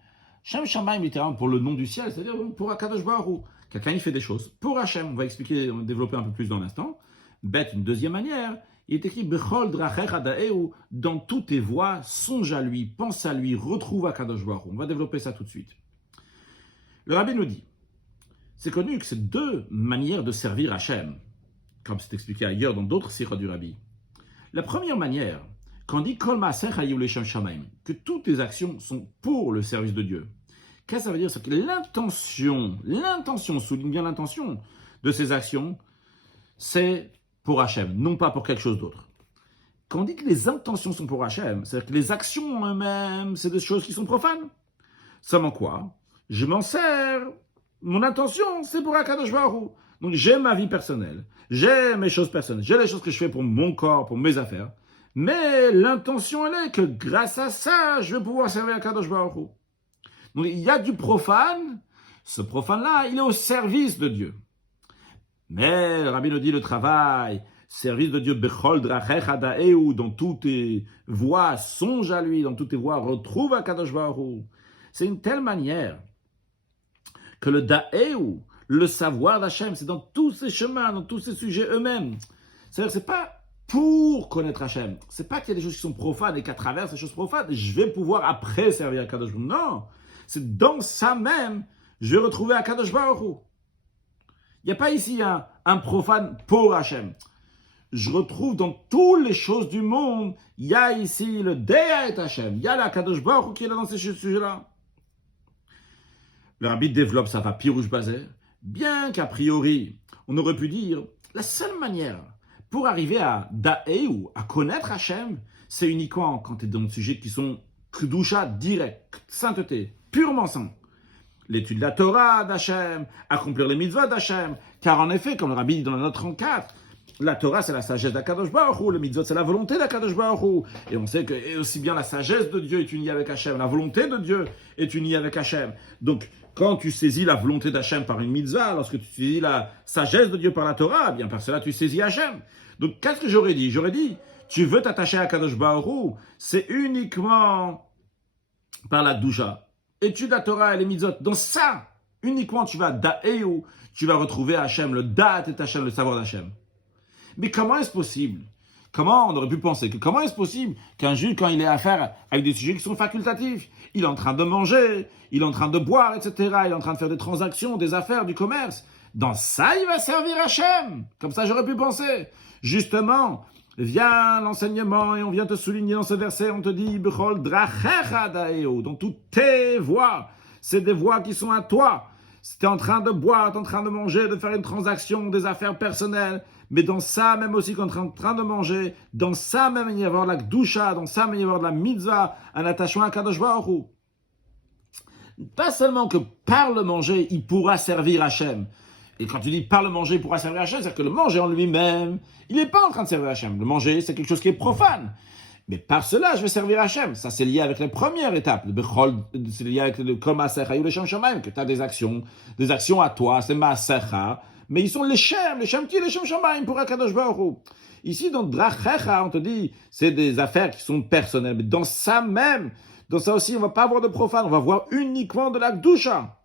Shem Shamaim, littéralement, pour le nom du ciel, c'est-à-dire pour Akadosh Baruch Hu. Quelqu'un, il fait des choses pour Hachem. On va expliquer, on va développer un peu plus dans l'instant. Une deuxième manière, il est écrit Bechol drachecha da'eu, dans toutes tes voies, songe à lui, pense à lui, retrouve Akadosh Baruch Hu. On va développer ça tout de suite. Le Rabbi nous dit, c'est connu que c'est deux manières de servir Hachem, comme c'est expliqué ailleurs dans d'autres sirots du Rabbi. La première manière, quand on dit Kol ma'asecha iyu l'Shem Shamaim, que toutes tes actions sont pour le service de Dieu. Qu'est-ce que ça veut dire? C'est que l'intention, souligne bien l'intention de ces actions, c'est pour Hachem, non pas pour quelque chose d'autre. Quand on dit que les intentions sont pour Hachem, c'est-à-dire que les actions en eux-mêmes, c'est des choses qui sont profanes. Seulement quoi? Je m'en sers, mon intention, c'est pour Akadosh Baruch Hu. Donc j'ai ma vie personnelle, j'ai mes choses personnelles, j'ai les choses que je fais pour mon corps, pour mes affaires, mais l'intention, elle est que grâce à ça, je vais pouvoir servir Akadosh Baruch Hu. Donc il y a du profane, ce profane-là, il est au service de Dieu. Mais le Rabbi nous dit le travail, service de Dieu, Bechol drachecha da'eu, dans toutes tes voies, songe à lui, dans toutes tes voies, retrouve Akadosh Baruch Hu. C'est une telle manière que le da'eu, le savoir d'Hachem, c'est dans tous ces chemins, dans tous ces sujets eux-mêmes. C'est-à-dire c'est pas pour connaître Hachem. C'est pas qu'il y a des choses qui sont profanes et qu'à travers ces choses profanes, je vais pouvoir après servir Akadosh Baruch Hu. Non, c'est dans ça même, je vais retrouver Akadosh Baruch Hu. Il n'y a pas ici un profane pour Hachem. Je retrouve dans toutes les choses du monde, il y a ici le Dea et Hachem. Il y a la Kadosh Baruch Hu qui est là dans ces sujets-là. Le Rabbi développe ça va Pirouche Bazer, bien qu'a priori, on aurait pu dire la seule manière pour arriver à Da'e ou à connaître Hachem, c'est uniquement quand tu es dans des sujets qui sont Kedusha direct, sainteté, purement saint. L'étude de la Torah d'Hachem, accomplir les mitzvot d'Hachem. Car en effet, comme le Rabbi dit dans la note 34, la Torah c'est la sagesse d'Akadosh Baruch Hu, le mitzvot c'est la volonté d'Akadosh Baruch Hu. Et on sait que aussi bien la sagesse de Dieu est unie avec Hachem, la volonté de Dieu est unie avec Hachem. Donc, quand tu saisis la volonté d'Hachem par une mitzvah, lorsque tu saisis la sagesse de Dieu par la Torah, bien par cela tu saisis Hachem. Donc, qu'est-ce que j'aurais dit? J'aurais dit, tu veux t'attacher à Akadosh Baruch Hu, c'est uniquement par la Kedusha. Étude la Torah et les mitzvot. Dans ça, uniquement tu vas da'eu, tu vas retrouver Hachem, le da'at et Hachem, le savoir d'Hachem. Mais comment est-ce possible? Comment on aurait pu penser que comment est-ce possible qu'un juif, quand il est à faire avec des sujets qui sont facultatifs, il est en train de manger, il est en train de boire, etc., il est en train de faire des transactions, des affaires, du commerce. Dans ça, il va servir Hachem. Comme ça, j'aurais pu penser. Justement, vient l'enseignement et on vient te souligner dans ce verset, on te dit, Bechol drachecha da'eu, dans toutes tes voies. C'est des voies qui sont à toi. Si tu es en train de boire, tu es en train de manger, de faire une transaction, des affaires personnelles, mais dans ça même aussi quand tu es en train de manger, dans ça même il y a avoir de la Kedusha, dans ça même il y a avoir de la mitzvah, un attachement à Kadosh Baruch Hu. Pas seulement que par le manger, il pourra servir Hachem. Et quand tu dis par le manger, il pourra servir Hachem, c'est-à-dire que le manger en lui-même, il n'est pas en train de servir Hachem. Le manger, c'est quelque chose qui est profane. Mais par cela, je vais servir Hachem. Ça, c'est lié avec la première étape. C'est lié avec le Kol ma'asecha iyu l'Shem Shamaim, que tu as des actions à toi, c'est ma'asecha, mais ils sont les Shem qui est les Shem Shamaim pour Akadosh Baruch Hu. Ici, dans Drachecha, on te dit, c'est des affaires qui sont personnelles. Mais dans ça même, dans ça aussi, on va pas avoir de profane, on va voir uniquement de la Kedusha.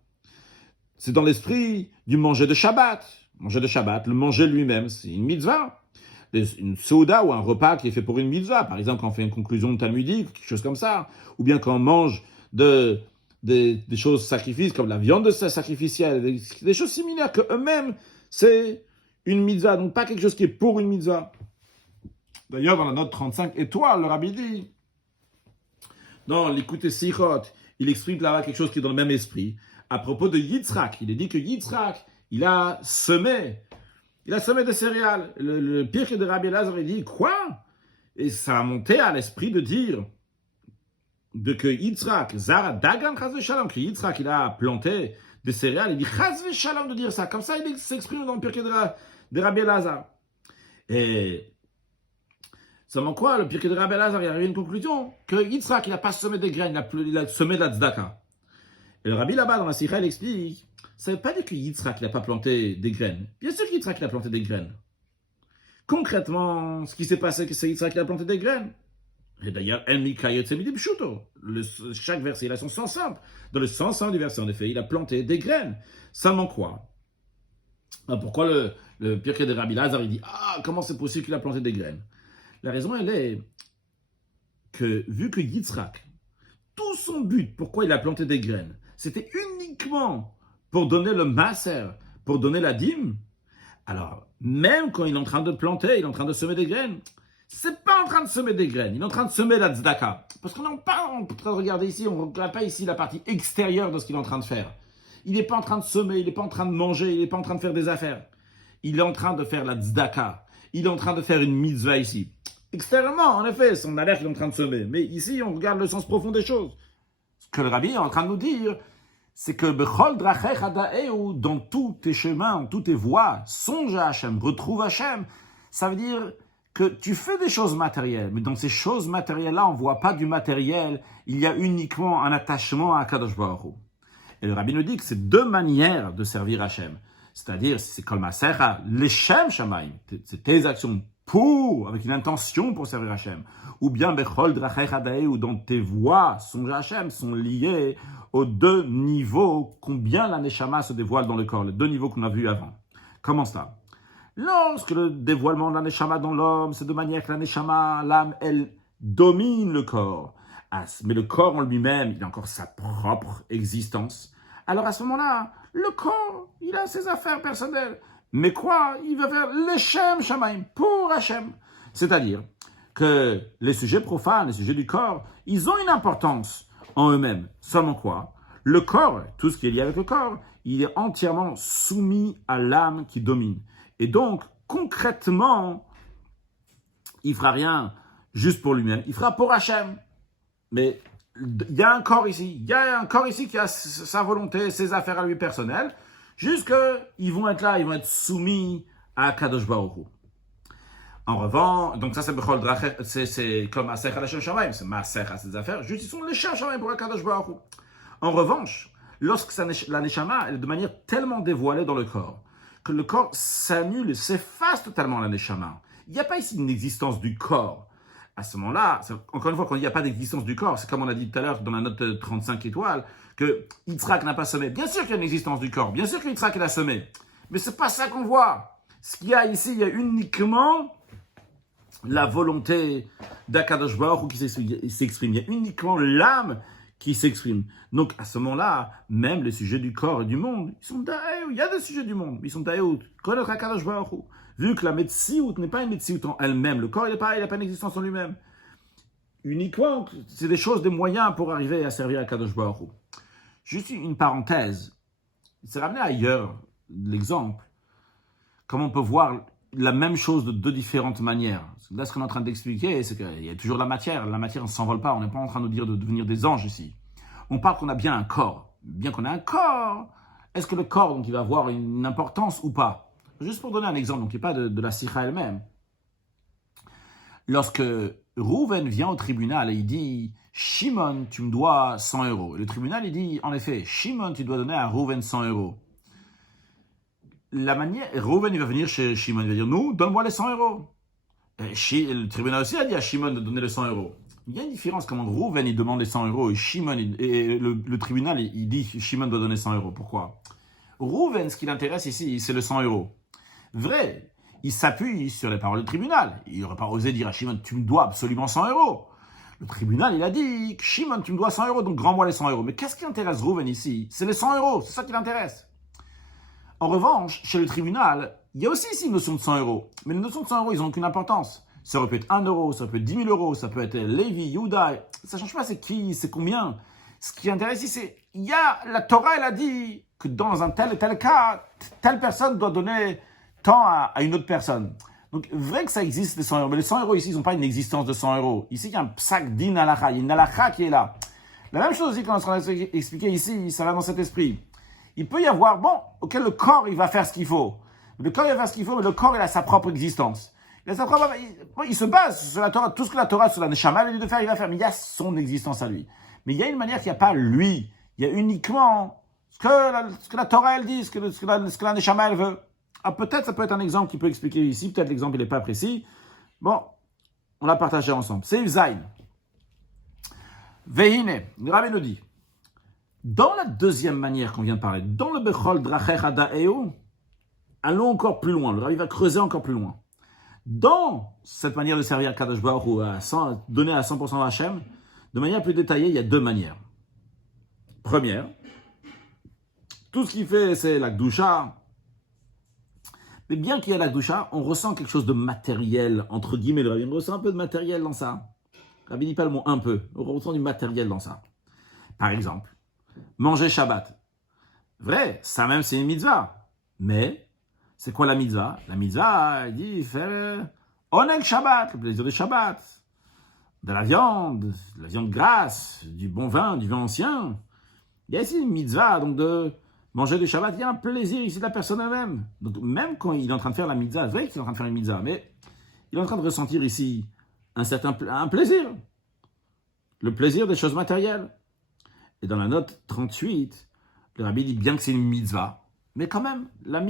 C'est dans l'esprit du manger de Shabbat. Manger de Shabbat, le manger lui-même, c'est une mitzvah. Une souda ou un repas qui est fait pour une mitzvah. Par exemple, quand on fait une conclusion talmudique, quelque chose comme ça. Ou bien quand on mange des choses sacrifices, comme la viande sacrificielle, des choses similaires que eux-mêmes, c'est une mitzvah. Donc pas quelque chose qui est pour une mitzvah. D'ailleurs, dans la note 35 étoiles, le Rabbi dit, dans l'écoute Sichot, il explique là-bas quelque chose qui est dans le même esprit. À propos de Yitzhak, il est dit que Yitzhak, il a semé des céréales. Le pire que de Rabbi Elazar, il dit, quoi? Et ça a monté à l'esprit de dire que Yitzhak, Zara Dagan Chaz Shalom, que Yitzhak, il a planté des céréales. Il dit Chaz v'shalom de dire ça. Comme ça, il s'exprime dans le Pirkei de Rabbi Elazar. Et seulement quoi, le Pirkei de Rabbi Elazar, il arrive à une conclusion que Yitzhak, il n'a pas semé des graines, il a semé de la tzedaka. Et le Rabbi là-bas, dans la Sikha, il explique, ça ne veut pas dire que Yitzhak, il n'a pas planté des graines. Bien sûr que Yitzhak, il a planté des graines. Concrètement, ce qui s'est passé, c'est Yitzhak, il a planté des graines. Et d'ailleurs, chaque verset, il a son sens simple. Dans le sens simple du verset, en effet, il a planté des graines. Seulement quoi? Pourquoi le Pirkei de Rabbi Elazar, il dit, comment c'est possible qu'il a planté des graines? La raison, elle est que, vu que Yitzhak, tout son but, pourquoi il a planté des graines, c'était uniquement pour donner le maaser, pour donner la dîme. Alors, même quand il est en train de planter, il est en train de semer des graines, c'est pas en train de semer des graines, il est en train de semer la tzedaka. Parce qu'on en parle, on peut regarder ici, on ne regarde pas ici la partie extérieure de ce qu'il est en train de faire. Il n'est pas en train de semer, il n'est pas en train de manger, il n'est pas en train de faire des affaires. Il est en train de faire la tzedaka. Il est en train de faire une mitzvah ici. Extérieurement, en effet, on a l'air qu'il est en train de semer. Mais ici, on regarde le sens profond des choses. Ce que le Rabbi est en train de nous dire, c'est que Bechol Drachech Adaeu, dans tous tes chemins, toutes tes voies, songe à Hachem, retrouve Hachem. Ça veut dire que tu fais des choses matérielles, mais dans ces choses matérielles-là, on ne voit pas du matériel, il y a uniquement un attachement à Kadosh Baruch Hu. Et le Rabbi nous dit que c'est deux manières de servir Hachem. C'est-à-dire, c'est Kol Maasecha, l'Eshem Shamayim, c'est tes actions avec une intention pour servir Hachem. Ou bien Bechol Drachech Adaeu, ou dans tes voies, songe à Hachem, sont liés aux deux niveaux, combien la Neshama se dévoile dans le corps, les deux niveaux qu'on a vus avant. Comment ça? Lorsque le dévoilement de la Neshama dans l'homme, c'est de manière que la Neshama, l'âme, elle domine le corps. Mais le corps en lui-même, il a encore sa propre existence. Alors à ce moment-là, le corps, il a ses affaires personnelles. Mais quoi? Il va faire l'Eshem Shamayim, pour Hachem. C'est-à-dire que les sujets profanes, les sujets du corps, ils ont une importance en eux-mêmes. Seulement quoi? Le corps, tout ce qui est lié avec le corps, il est entièrement soumis à l'âme qui domine. Et donc, concrètement, il ne fera rien juste pour lui-même, il fera pour Hachem. Mais il y a un corps ici, qui a sa volonté, ses affaires à lui personnelles, jusqu'ils vont être là, ils vont être soumis à Kadosh Baruch Hu. En revanche, donc ça c'est Bechol Drachech, c'est comme Maaser à l'Hashem Shamayim, c'est Maaser à ses affaires, juste ils sont les Shem Shamayim pour Kadosh Baruch Hu. En revanche, lorsque la Neshama est de manière tellement dévoilée dans le corps, que le corps s'annule, s'efface totalement la Neshama. Il n'y a pas ici une existence du corps. À ce moment-là, encore une fois, quand il n'y a pas d'existence du corps, c'est comme on a dit tout à l'heure dans la note 35 étoiles, que Yitzhak n'a pas semé. Bien sûr qu'il y a une existence du corps, bien sûr que Yitzhak a semé, mais ce n'est pas ça qu'on voit. Ce qu'il y a ici, il y a uniquement la volonté d'Akadosh Baruch Hu qui s'exprime. Il y a uniquement l'âme qui s'exprime. Donc, à ce moment-là, même les sujets du corps et du monde, ils sont d'ailleurs. Il y a des sujets du monde, mais ils sont d'ailleurs. Connaître Akadosh Baruch Hu. Vu que la Metsiout n'est pas une Metsiout en elle-même, le corps, il n'a pas une existence en lui-même. Uniquement, c'est des choses, des moyens pour arriver à servir Akadosh Baruch Hu. Juste une parenthèse. C'est ramené ailleurs, l'exemple. Comment on peut voir la même chose de deux différentes manières. Là, ce qu'on est en train d'expliquer, c'est qu'il y a toujours la matière. La matière ne s'envole pas. On n'est pas en train de nous dire de devenir des anges ici. On parle qu'on a bien un corps. Bien qu'on a un corps, est-ce que le corps, donc, il va avoir une importance ou pas? Juste pour donner un exemple, donc, qui n'est pas de la sikha elle-même. Lorsque Rouven vient au tribunal et il dit « Shimon, tu me dois 100 euros ». Le tribunal, il dit « En effet, Shimon, tu dois donner à Rouven 100 euros ». La manière, Rouven, il va venir chez Shimon, il va dire, nous, donne-moi les 100 euros. Le tribunal aussi a dit à Shimon de donner les 100 euros. Il y a une différence comment Rouven, il demande les 100 euros et Shimon, le tribunal, il dit Shimon doit donner 100 euros. Pourquoi? Rouven, ce qui l'intéresse ici, c'est le 100 euros. Vrai, il s'appuie sur les paroles du tribunal. Il n'aurait pas osé dire à Shimon, tu me dois absolument 100 euros. Le tribunal, il a dit, Shimon, tu me dois 100 euros, donc rends-moi les 100 euros. Mais qu'est-ce qui intéresse Rouven ici? C'est les 100 euros, c'est ça qui l'intéresse. En revanche, chez le tribunal, il y a aussi ici une notion de 100 euros. Mais les notions de 100 euros, ils n'ont aucune importance. Ça peut être 1 euro, ça peut être 10 000 euros, ça peut être Lévi, Yehuda. Ça ne change pas c'est qui, c'est combien. Ce qui intéresse ici, c'est la Torah, elle a dit que dans un tel et tel cas, telle personne doit donner tant à une autre personne. Donc, vrai que ça existe les 100 euros. Mais les 100 euros ici, ils n'ont pas une existence de 100 euros. Ici, il y a un psak din halakha. Il y a une halakha qui est là. La même chose aussi qu'on est en train d'expliquer ici, ça va dans cet esprit. Il peut y avoir, bon, ok, le corps, il va faire ce qu'il faut. Le corps, il va faire ce qu'il faut, mais le corps, il a sa propre existence. Il se base sur la Torah, tout ce que la Torah, sur la Neshama, elle lui de faire, il va faire. Mais il y a son existence à lui. Mais il y a une manière qu'il n'y a pas lui. Il y a uniquement ce que la Torah, elle dit, ce que la Neshama, elle veut. Ah, peut-être, ça peut être un exemple qui peut expliquer ici. Peut-être l'exemple, il n'est pas précis. Bon, on l'a partagé ensemble. C'est Zayn. Vehine, le Rabbi nous dit, dans la deuxième manière qu'on vient de parler, dans le Bechol Drachecha Da'eu, allons encore plus loin. Le Rabbi va creuser encore plus loin. Dans cette manière de servir à Kadosh Baruch Hu, donner à 100% à Hachem, de manière plus détaillée, il y a deux manières. Première, tout ce qu'il fait, c'est la Gdusha. Mais bien qu'il y ait la Gdusha, on ressent quelque chose de matériel, entre guillemets, le Rabbi. On ressent un peu de matériel dans ça. Le Rabbi dit pas le mot un peu, on ressent du matériel dans ça. Par exemple, manger Shabbat. Vrai, ça même c'est une mitzvah. Mais, c'est quoi la mitzvah? La mitzvah, il dit faire Onel Shabbat, le plaisir de Shabbat. De la viande grasse, du bon vin, du vin ancien. Il y a ici une mitzvah, donc de manger du Shabbat, il y a un plaisir ici de la personne elle-même. Donc même quand il est en train de faire la mitzvah, c'est vrai qu'il est en train de faire une mitzvah, mais il est en train de ressentir ici un plaisir. Le plaisir des choses matérielles. Et dans la note 38, le Rabbi dit bien que c'est une mitzvah, mais quand même,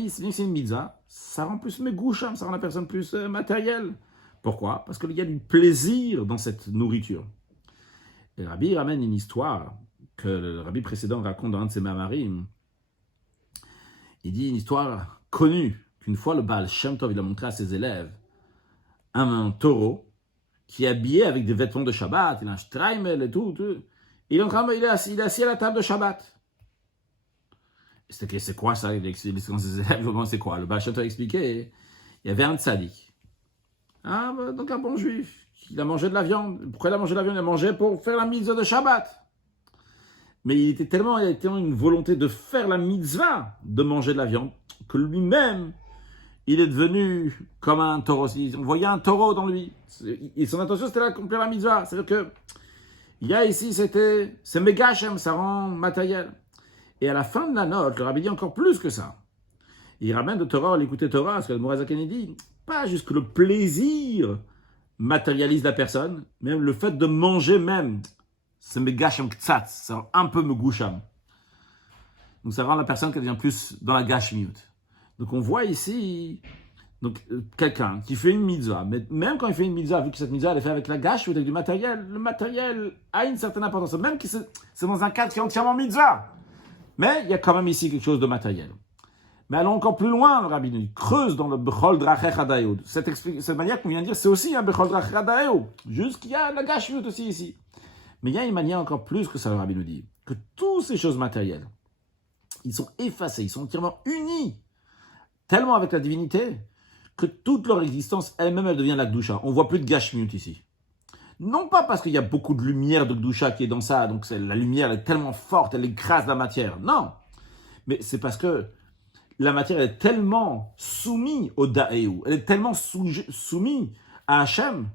c'est une mitzvah, ça rend plus megoucham, ça rend la personne plus matérielle. Pourquoi? Parce qu'il y a du plaisir dans cette nourriture. Et le Rabbi ramène une histoire que le Rabbi précédent raconte dans un de ses mamarim. Il dit une histoire connue, qu'une fois le Baal Shem Tov, il a montré à ses élèves un taureau qui est habillé avec des vêtements de Shabbat, il a un streimel et tout. Il est assis à la table de Shabbat. C'est quoi ça? Il explique dans ses élèves, c'est quoi? Le Baal Shem Tov a expliqué, il y avait un tzaddik. Donc un bon juif, il a mangé de la viande. Pourquoi il a mangé de la viande? Il a mangé pour faire la mitzvah de Shabbat. Mais il avait tellement une volonté de faire la mitzvah, de manger de la viande, que lui-même, il est devenu comme un taureau. On voyait un taureau dans lui. Et son intention, c'était d'accomplir la mitzvah. C'est-à-dire que, il y a ici, c'est megachem, ça rend matériel. Et à la fin de la note, le Rabbi dit encore plus que ça. Il ramène de Torah, l'écouter Torah, parce que le Mourazaken dit, pas juste que le plaisir matérialise la personne, mais le fait de manger même, c'est megachem ktsat, ça rend un peu megoucham. Donc ça rend la personne qui devient plus dans la gashmiut. Donc on voit ici quelqu'un qui fait une mitzvah, mais même quand il fait une mitzvah, vu que cette mitzvah elle est faite avec la gashmiut, avec du matériel, le matériel a une certaine importance, même que c'est dans un cadre qui est entièrement mitzvah. Mais il y a quand même ici quelque chose de matériel. Mais allons encore plus loin, le Rabbi nous creuse dans le Bechol Drachecha Da'eu. Cette manière qu'on vient de dire, c'est aussi un Bechol Drachecha Da'eu. Juste qu'il y a la gashmiut aussi ici. Mais il y a une manière encore plus que ça, le Rabbi nous dit, que toutes ces choses matérielles, ils sont effacés, ils sont entièrement unis, tellement avec la divinité, que toute leur existence elle-même, elle devient la Gdusha. On ne voit plus de gashmiut ici. Non pas parce qu'il y a beaucoup de lumière de Gdusha qui est dans ça, donc la lumière est tellement forte, elle écrase la matière. Non. Mais c'est parce que la matière est tellement soumise au Da'eu, elle est tellement soumise à Hachem.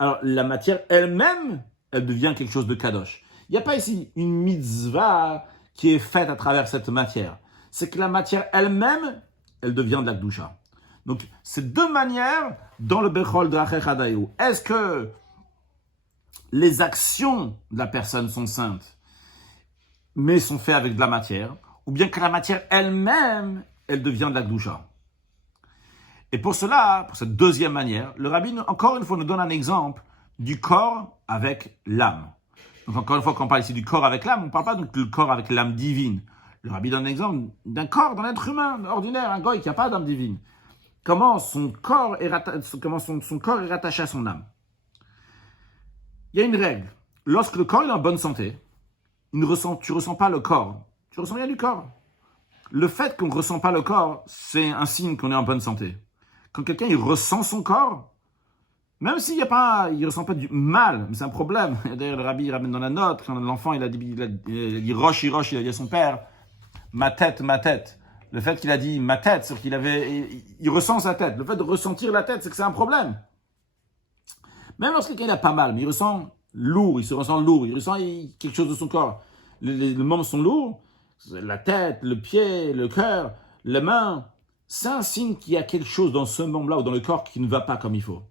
Alors la matière elle-même, elle devient quelque chose de kadosh. Il n'y a pas ici une mitzvah qui est faite à travers cette matière. C'est que la matière elle-même, elle devient de la Gdusha. Donc, c'est deux manières dans le Bechol Drachecha Da'eu. Est-ce que les actions de la personne sont saintes, mais sont faites avec de la matière, ou bien que la matière elle-même, elle devient de la Gdusha? Et pour cela, pour cette deuxième manière, le Rabbi, encore une fois, nous donne un exemple du corps avec l'âme. Donc encore une fois, quand on parle ici du corps avec l'âme, on ne parle pas donc du corps avec l'âme divine. Le Rabbi donne un exemple d'un corps, d'un être humain ordinaire, un goy qui n'a pas d'âme divine. Comment son corps est rattaché à son âme. Il y a une règle. Lorsque le corps est en bonne santé, tu ne ressens pas le corps. Tu ressens rien du corps. Le fait qu'on ne ressent pas le corps, c'est un signe qu'on est en bonne santé. Quand quelqu'un il ressent son corps, même s'il ne ressent pas du mal, mais c'est un problème. D'ailleurs, le Rabbi ramène dans la note, quand l'enfant il a dit Roche, il a dit à son père, ma tête. Le fait qu'il a dit ma tête, c'est qu'il ressent sa tête. Le fait de ressentir la tête, c'est que c'est un problème. Même lorsque quelqu'un a pas mal, mais il ressent lourd, il se ressent lourd, il ressent quelque chose de son corps. Les membres sont lourds, la tête, le pied, le cœur, les mains, c'est un signe qu'il y a quelque chose dans ce membre-là ou dans le corps qui ne va pas comme il faut.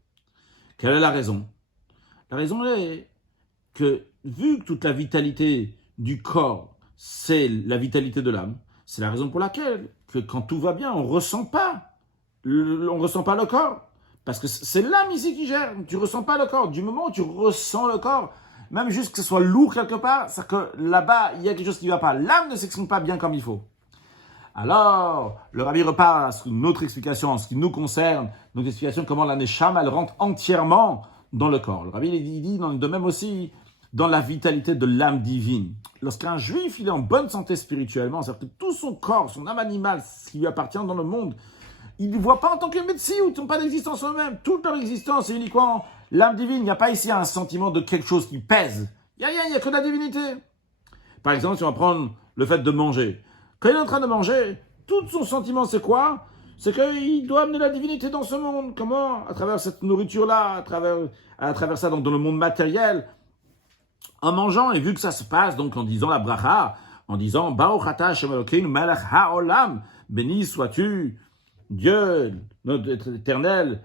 Quelle est la raison? La raison est que, vu que toute la vitalité du corps, c'est la vitalité de l'âme, c'est la raison pour laquelle, que quand tout va bien, on ne ressent pas le corps. Parce que c'est l'âme ici qui gère. Tu ne ressens pas le corps. Du moment où tu ressens le corps, même juste que ce soit lourd quelque part, c'est que là-bas, il y a quelque chose qui ne va pas. L'âme ne s'exprime pas bien comme il faut. Alors, le Rabbi repart à notre explication en ce qui nous concerne, notre explication comment la Neshama, elle rentre entièrement dans le corps. Le Rabbi il dit de même aussi dans la vitalité de l'âme divine. Lorsqu'un juif il est en bonne santé spirituellement, c'est-à-dire que tout son corps, son âme animale, ce qui lui appartient dans le monde, il ne voit pas en tant que médecin ou ils n'ont pas d'existence eux-mêmes. Toute leur existence, c'est uniquement l'âme divine. Il n'y a pas ici un sentiment de quelque chose qui pèse. Il n'y a que de la divinité. Par exemple, si on va prendre le fait de manger. Quand il est en train de manger, tout son sentiment, c'est quoi? C'est qu'il doit amener la divinité dans ce monde. Comment? À travers cette nourriture-là, à travers ça, donc dans le monde matériel. En mangeant, et vu que ça se passe, donc en disant la bracha, en disant Baruch atah Hashem Elokeinu melech haolam, béni sois-tu, Dieu, notre éternel,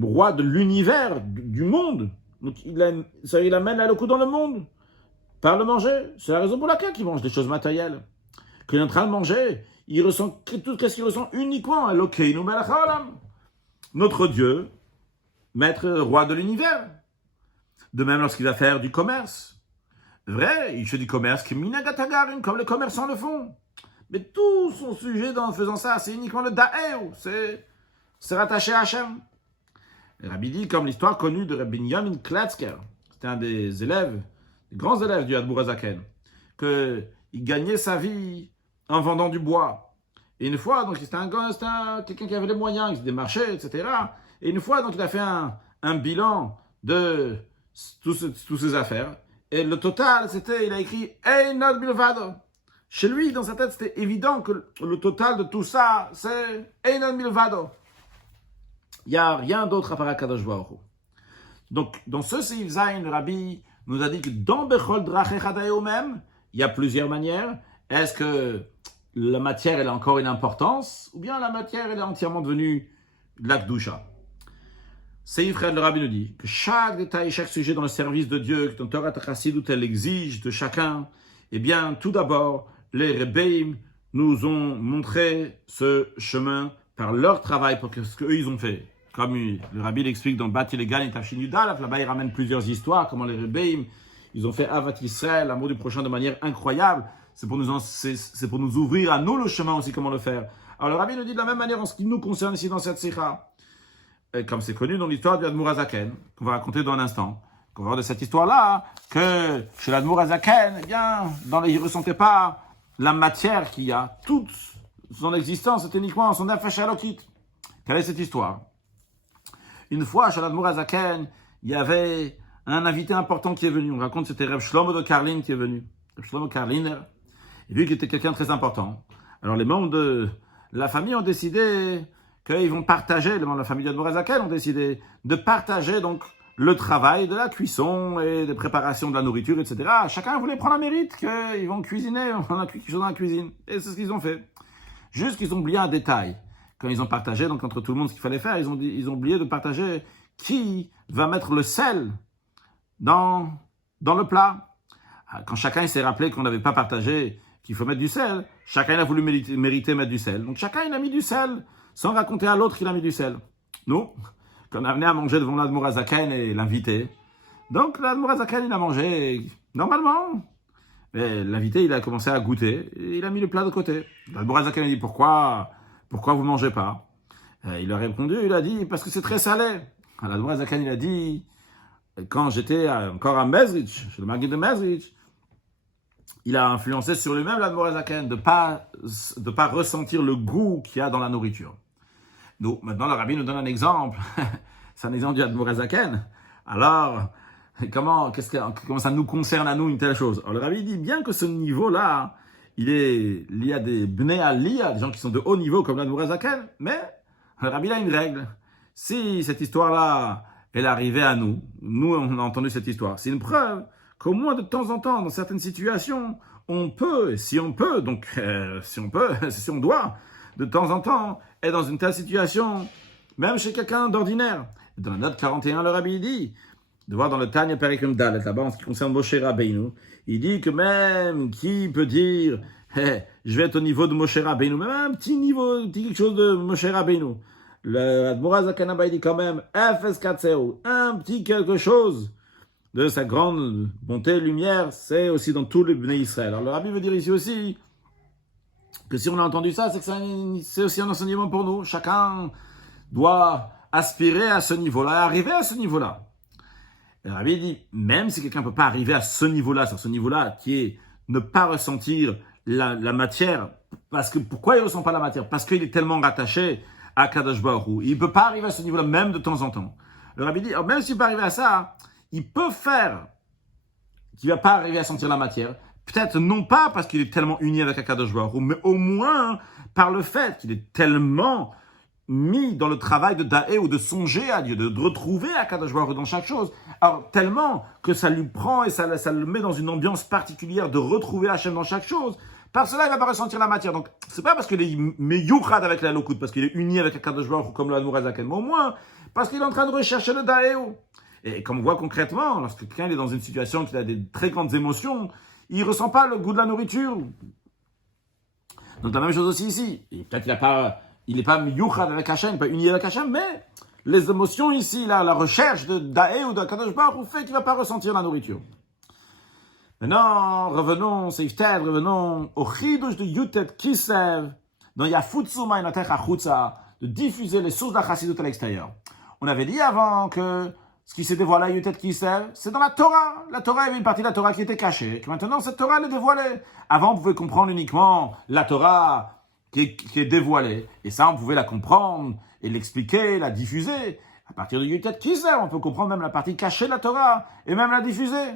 roi de l'univers, du monde. Donc il amène la locou dans le monde par le manger. C'est la raison pour laquelle il mange des choses matérielles. Quand il est en train de manger, il ressent tout ce qu'il ressent uniquement. Elokeinu melech haolam, notre Dieu, maître, roi de l'univers. De même lorsqu'il va faire du commerce. Vrai, il fait du commerce comme les commerçants le font. Mais tout son sujet en faisant ça, c'est uniquement le da'er, c'est rattaché à Hachem. Le Rabbi dit, comme l'histoire connue de Rabbi Yamin Klatzker, c'était un des élèves, des grands élèves du Admour HaZaken, qu'il gagnait sa vie en vendant du bois. Et une fois, donc c'était quelqu'un qui avait les moyens, il se démarchait, etc. Et une fois, donc il a fait un bilan de toutes ses affaires. Et le total, il a écrit « Einod Milvado ». Chez lui, dans sa tête, c'était évident que le total de tout ça, c'est « Einod Milvado ». Il n'y a rien d'autre à part Kadosh Baruch Hu. Donc, dans ce Seif Zayin, le Rabbi nous a dit que dans Bechol Drachecha même, il y a plusieurs manières. Est-ce que la matière, elle a encore une importance, ou bien la matière, elle est entièrement devenue de la Kedusha? Seif Red, le Rabbi nous dit que chaque détail, chaque sujet dans le service de Dieu, que ton Torah Chassidut, elle exige de chacun, eh bien, tout d'abord, les Rebbeim nous ont montré ce chemin par leur travail, pour ce qu'eux, ils ont fait. Comme le Rabbi l'explique dans Bat Ilegan et Tafshin Yudalef, là-bas, il ramène plusieurs histoires, comment les Rebbeim, ils ont fait Avat Yisrael, l'amour du prochain de manière incroyable. C'est pour nous ouvrir à nous le chemin aussi, comment le faire. Alors, le Rabbi nous dit de la même manière en ce qui nous concerne ici dans cette Sikha. Et comme c'est connu dans l'histoire du Admour HaZaken, qu'on va raconter dans un instant, qu'on va voir de cette histoire-là, que chez l'Admour HaZaken, eh bien, il ne ressentait pas la matière qu'il y a. Toute son existence était uniquement son nefesh elokit. Quelle est cette histoire? Une fois, chez l'Admour HaZaken, il y avait un invité important qui est venu. On raconte que c'était Reb Shlomo de Karlin qui est venu. Reb Shlomo Karliner. Et vu qu'il était quelqu'un de très important, alors les membres de la famille ont décidé qu'ils vont partager, les membres de la famille d'Admour HaZaken ont décidé de partager donc le travail de la cuisson et de préparation de la nourriture, etc. Chacun voulait prendre un mérite qu'ils vont cuisiner, on a quelque chose dans la cuisine. Et c'est ce qu'ils ont fait. Juste qu'ils ont oublié un détail. Quand ils ont partagé, donc entre tout le monde ce qu'il fallait faire, ils ont oublié de partager qui va mettre le sel dans le plat. Quand chacun s'est rappelé qu'on n'avait pas partagé qu'il faut mettre du sel, chacun a voulu mériter mettre du sel. Donc chacun il a mis du sel, sans raconter à l'autre qu'il a mis du sel. Nous, quand on a venu à manger devant l'Admour HaZaken et l'invité, donc l'Admour HaZaken il a mangé normalement. Mais l'invité il a commencé à goûter et il a mis le plat de côté. L'Admour HaZaken a dit pourquoi vous ne mangez pas? Il a répondu, il a dit parce que c'est très salé. L'Admour HaZaken il a dit quand j'étais encore à Mezrich, chez le Maguid de Mezrich, il a influencé sur lui-même l'Admour HaZaken de pas ressentir le goût qu'il y a dans la nourriture. Donc, maintenant, le Rabbi nous donne un exemple. C'est un exemple du Admour HaZaken. Alors, comment ça nous concerne à nous une telle chose? Alors, le Rabbi dit bien que ce niveau-là, il y a des Bnei Aliyah, des gens qui sont de haut niveau comme l'Admour HaZaken, mais le Rabbi a une règle. Si cette histoire-là, elle arrivait à nous on a entendu cette histoire, c'est une preuve qu'au moins de temps en temps, dans certaines situations, on peut, si on peut, donc si on peut, si on doit, de temps en temps, être dans une telle situation, même chez quelqu'un d'ordinaire. Dans la note 41, le Rabbi dit, de voir dans le Tanya Perikum Dalet, là-bas, en ce qui concerne Moshe Rabbeinu, il dit que même qui peut dire, je vais être au niveau de Moshe Rabbeinu, même un petit niveau, quelque chose de Moshe Rabbeinu. Le Admora Zakanaba, il dit quand même, Efes Katseu, un petit quelque chose de sa grande bonté et lumière, c'est aussi dans tous les Bnei Israël. Alors le Rabbi veut dire ici aussi que si on a entendu ça, c'est que c'est aussi un enseignement pour nous. Chacun doit aspirer à ce niveau-là, arriver à ce niveau-là. Le Rabbi dit, même si quelqu'un ne peut pas arriver à ce niveau-là, sur ce niveau-là, qui est ne pas ressentir la matière, parce que pourquoi il ne ressent pas la matière? Parce qu'il est tellement rattaché à Kadosh Baruch Hu. Il ne peut pas arriver à ce niveau-là, même de temps en temps. Le Rabbi dit, même s'il peut arriver à ça, il peut faire qu'il ne va pas arriver à sentir la matière. Peut-être non pas parce qu'il est tellement uni avec Akadosh Baruch Hu, mais au moins par le fait qu'il est tellement mis dans le travail de Da'é ou de songer à Dieu, de retrouver Akadosh Baruch Hu dans chaque chose. Alors tellement que ça lui prend et ça le met dans une ambiance particulière de retrouver Hachem dans chaque chose. Par cela, il ne va pas ressentir la matière. Donc, c'est pas parce qu'il est meyouchad avec la Lokut, parce qu'il est uni avec Akadosh Baruch Hu comme l'Admor Hazaken, mais au moins parce qu'il est en train de rechercher le Da'é. Et comme on voit concrètement, lorsque quelqu'un est dans une situation qui a des très grandes émotions, il ne ressent pas le goût de la nourriture. Donc la même chose aussi ici. Et peut-être il n'est pas miyuchad avec Hachem, pas uni avec Hachem, mais les émotions ici, là, la recherche de Da'é ou de Kadosh Baruch Hu fait qu'il ne va pas ressentir la nourriture. Maintenant, revenons au chidush de Yutet Kisev, dans Yafutsu Ma'inatech Achutza, de diffuser les sources de la chassidut à l'extérieur. On avait dit avant que ce qui s'est dévoilé à Yutet Kisev, c'est dans la Torah. La Torah, il y avait une partie de la Torah qui était cachée. Que maintenant, cette Torah, elle est dévoilée. Avant, on pouvait comprendre uniquement la Torah qui est dévoilée. Et ça, on pouvait la comprendre et l'expliquer, la diffuser. À partir de Yutet Kisev, on peut comprendre même la partie cachée de la Torah et même la diffuser.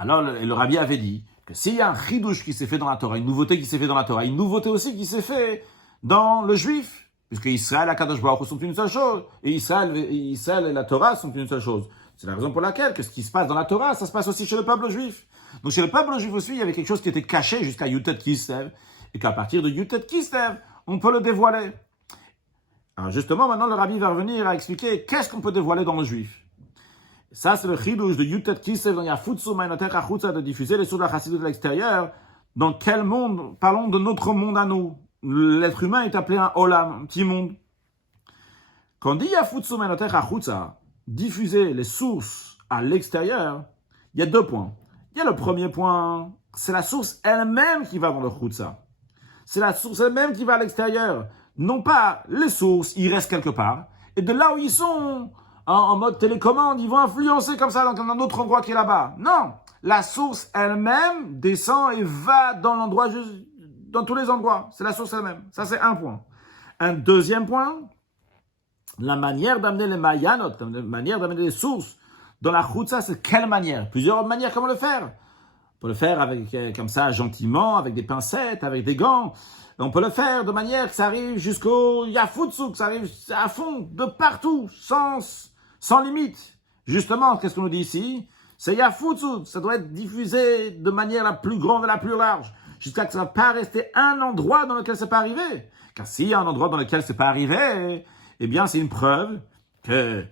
Alors, le Rabbi avait dit que s'il y a un chidouche qui s'est fait dans la Torah, une nouveauté qui s'est fait dans la Torah, une nouveauté aussi qui s'est fait dans le juif, puisque Israël et Kadosh Baruch Hu sont une seule chose, et Israël et la Torah sont une seule chose. C'est la raison pour laquelle que ce qui se passe dans la Torah, ça se passe aussi chez le peuple juif. Donc chez le peuple juif aussi, il y avait quelque chose qui était caché jusqu'à Yutet Kislev, et qu'à partir de Yutet Kislev, on peut le dévoiler. Alors justement, maintenant le Rabbi va revenir à expliquer qu'est-ce qu'on peut dévoiler dans le juif. Ça, c'est le chidouche de Yutet Kislev dans Yafutsu Ma'inatech Achutza, de diffuser les sources de la chassidut de l'extérieur. Dans quel monde? Parlons de notre monde à nous. L'être humain est appelé un olam, un petit monde. Quand on dit Yafutsu Ma'inatech Achutza, diffuser les sources à l'extérieur, il y a deux points. Il y a le premier point, c'est la source elle-même qui va dans le chutza. C'est la source elle-même qui va à l'extérieur. Non pas les sources, ils restent quelque part. Et de là où ils sont, en mode télécommande, ils vont influencer comme ça dans un autre endroit qui est là-bas. Non, la source elle-même descend et va dans l'endroit, dans tous les endroits. C'est la source elle-même. Ça, c'est un point. Un deuxième point, la manière d'amener les mayanot, la manière d'amener les sources dans la chutza, c'est quelle manière? Plusieurs manières, comment le faire? On peut le faire avec, comme ça, gentiment, avec des pincettes, avec des gants. On peut le faire de manière que ça arrive jusqu'au yafutsu, que ça arrive à fond, de partout, sans limite. Justement, qu'est-ce qu'on nous dit ici? C'est yafutsu, ça doit être diffusé de manière la plus grande et la plus large, jusqu'à ce que ça ne va pas rester un endroit dans lequel c'est pas arrivé. Car s'il y a un endroit dans lequel c'est pas arrivé, eh bien, c'est une preuve que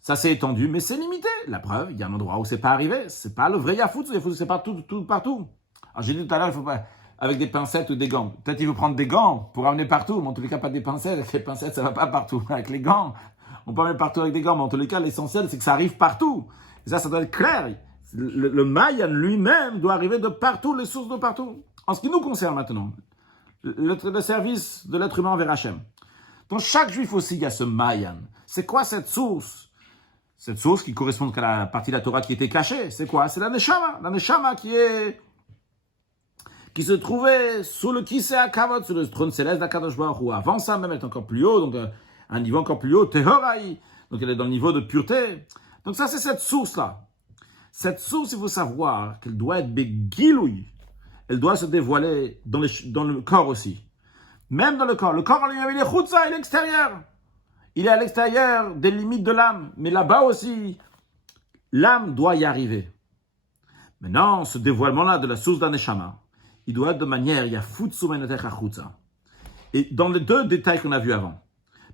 ça s'est étendu, mais c'est limité. La preuve, il y a un endroit où c'est pas arrivé. C'est pas le vrai yafutsu, c'est partout. Alors, j'ai dit tout à l'heure, il faut pas, avec des pincettes ou des gants. Peut-être il faut prendre des gants pour amener partout, mais en tous les cas, pas des pincettes. Avec les pincettes, ça va pas partout. Avec les gants, on peut amener partout avec des gants, mais en tous les cas, l'essentiel, c'est que ça arrive partout. Et ça doit être clair. Le Mayan lui-même doit arriver de partout, les sources de partout. En ce qui nous concerne maintenant, le service de l'être humain envers Hachem. Dans chaque juif aussi, il y a ce Mayan. C'est quoi cette source? Cette source qui correspond à la partie de la Torah qui était cachée. C'est quoi? C'est la Neshama. La Neshama qui se trouvait sous le Kisei HaKavod, sur le trône céleste d'Akadosh Baruch Hu. Avant ça, même, elle est encore plus haut, donc un niveau encore plus haut, Tehoraï. Donc elle est dans le niveau de pureté. Donc ça, c'est cette source-là. Cette source, il faut savoir qu'elle doit être Begiloui. Elle doit se dévoiler dans le corps aussi. Même dans le corps. Le corps, il est chutza, il est extérieur. Il est à l'extérieur des limites de l'âme. Mais là-bas aussi, l'âme doit y arriver. Maintenant, ce dévoilement-là de la source d'un neshama, il doit être de manière yafutsu meinotech achutza. Et dans les deux détails qu'on a vus avant.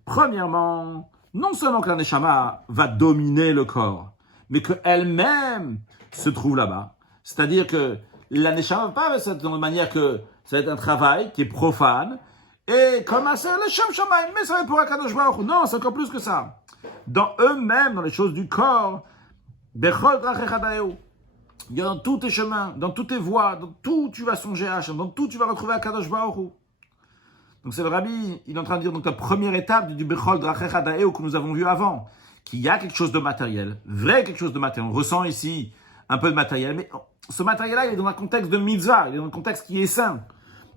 Premièrement, non seulement que la neshama va dominer le corps, mais qu'elle-même se trouve là-bas. C'est-à-dire que la neshama va pas faire de manière que ça va être un travail qui est profane, et comme c'est le Shem Shamaim, mais ça va être pour Akadosh Baruch Hu. Non, c'est encore plus que ça. Dans eux-mêmes, dans les choses du corps, Bechol Drachech Adaeu, dans tous tes chemins, dans toutes tes voies, dans tout tu vas songer à Hachem, dans tout tu vas retrouver Akadosh Baruch Hu. Donc c'est le Rabbi, il est en train de dire donc la première étape du Bechol Drachech Adaeu que nous avons vu avant, qu'il y a quelque chose de matériel, vrai quelque chose de matériel. On ressent ici un peu de matériel, mais ce matériel-là, il est dans un contexte de mitzvah, il est dans un contexte qui est sain.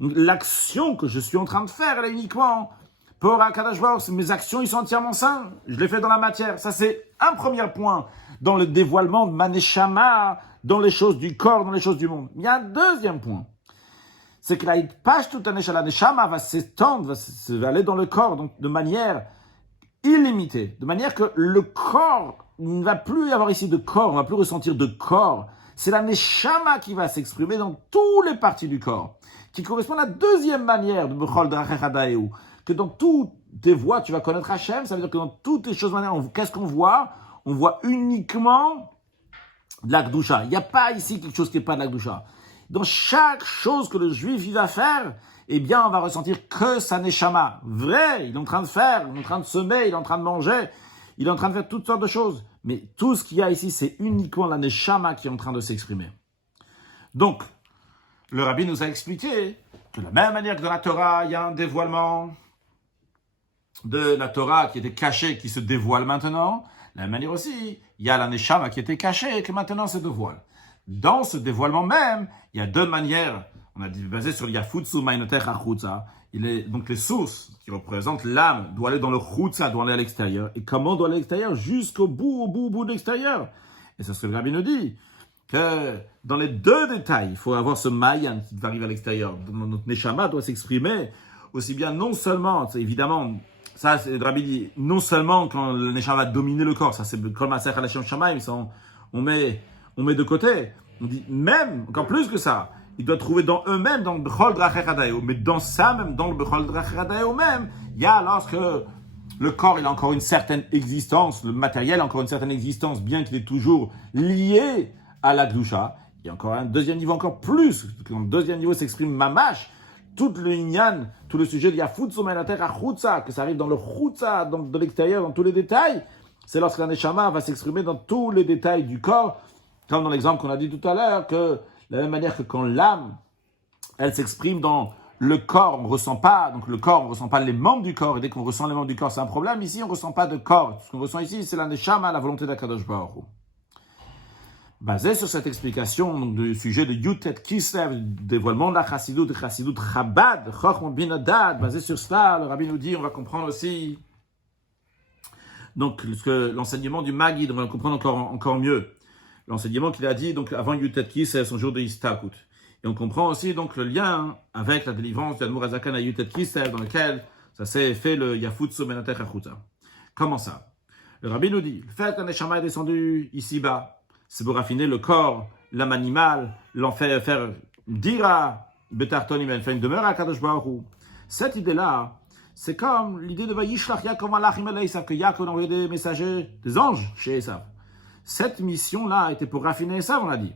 Donc, l'action que je suis en train de faire, elle est uniquement pour Akadosh Baruch Hu. Mes actions, ils sont entièrement sains. Je les fais dans la matière. Ça, c'est un premier point dans le dévoilement de ma neshama, dans les choses du corps, dans les choses du monde. Il y a un deuxième point. C'est que la page toute la neshama va s'étendre, va aller dans le corps, donc de manière illimitée. De manière que le corps, il ne va plus y avoir ici de corps, on ne va plus ressentir de corps. C'est la neshama qui va s'exprimer dans toutes les parties du corps, qui correspond à la deuxième manière de Bechol Drachech Adaeu, que dans toutes tes voies, tu vas connaître Hachem, ça veut dire que dans toutes les choses manières, qu'est-ce qu'on voit? On voit uniquement de la Kedusha. Il n'y a pas ici quelque chose qui n'est pas de la Kedusha. Dans chaque chose que le juif il va faire, eh bien, on va ressentir que sa neshama. Vrai, il est en train de faire, il est en train de semer, il est en train de manger, il est en train de faire toutes sortes de choses. Mais tout ce qu'il y a ici, c'est uniquement la neshama qui est en train de s'exprimer. Donc, le Rabbi nous a expliqué que de la même manière que dans la Torah, il y a un dévoilement de la Torah qui était caché, qui se dévoile maintenant. De la même manière aussi, il y a la neshama qui était cachée et qui maintenant se dévoile. Dans ce dévoilement même, il y a deux manières. On a dit basé sur Yafutsu Meinotech Achutza. Donc les sources qui représentent l'âme doivent aller dans le chutza, doivent aller à l'extérieur. Et comment doit aller à l'extérieur? Jusqu'au bout, au bout de l'extérieur. Et c'est ce que le Rabbi nous dit. Que dans les deux détails, il faut avoir ce mayan qui va arriver à l'extérieur. Notre neshama doit s'exprimer aussi bien non seulement, évidemment, ça, le Rabbi dit, non seulement quand le neshama va dominer le corps, ça c'est le kol maaseh Hashem Shamaim, on met de côté. On dit même, encore plus que ça, ils doivent trouver dans eux-mêmes, dans le Bechol Drachech Adaeu, mais dans ça même, dans le Bechol Drachech Adaeu même, il y a lorsque le corps il a encore une certaine existence, le matériel a encore une certaine existence, bien qu'il est toujours lié à la Kedusha. Il y a encore un deuxième niveau encore plus. Quand le deuxième niveau s'exprime mamash, tout le inyan, tout le sujet de Yafutsu Meinotech Achutza, que ça arrive dans le chutza, de l'extérieur, dans tous les détails, c'est lorsque la neshama va s'exprimer dans tous les détails du corps, comme dans l'exemple qu'on a dit tout à l'heure, que de la même manière que quand l'âme, elle s'exprime dans le corps, on ne ressent pas, donc le corps, on ne ressent pas les membres du corps, et dès qu'on ressent les membres du corps, c'est un problème. Ici, on ne ressent pas de corps. Ce qu'on ressent ici, c'est la neshama, la volonté d'Akadosh Baruch Hu. Basé sur cette explication donc, du sujet de Yutet Kislev, du dévoilement de la Chassidut, de Chassidut Chabad, Chochmot Bin Hadad, basé sur cela, le Rabbi nous dit, on va comprendre aussi donc l'enseignement du Maggid, on va le comprendre encore mieux. L'enseignement qu'il a dit donc avant Yutet Kislev, son jour de Istakut. Et on comprend aussi donc le lien avec la délivrance d'Admour Azakan à Yutet Kislev, dans lequel ça s'est fait le Yafutsu Meinotech Achutza. Comment ça? Le Rabbi nous dit, le fait qu'un neshama est descendu ici-bas, c'est pour raffiner le corps, l'âme animale, l'en faire dira, betartonim, faire une demeure à Kadosh Baruch Hu. Cette idée-là, c'est comme l'idée de Vayishlach Yaakov Malachim el Esav, que Yaakov a envoyé des messagers, des anges chez Esav. Cette mission-là était pour raffiner Esav, on a dit.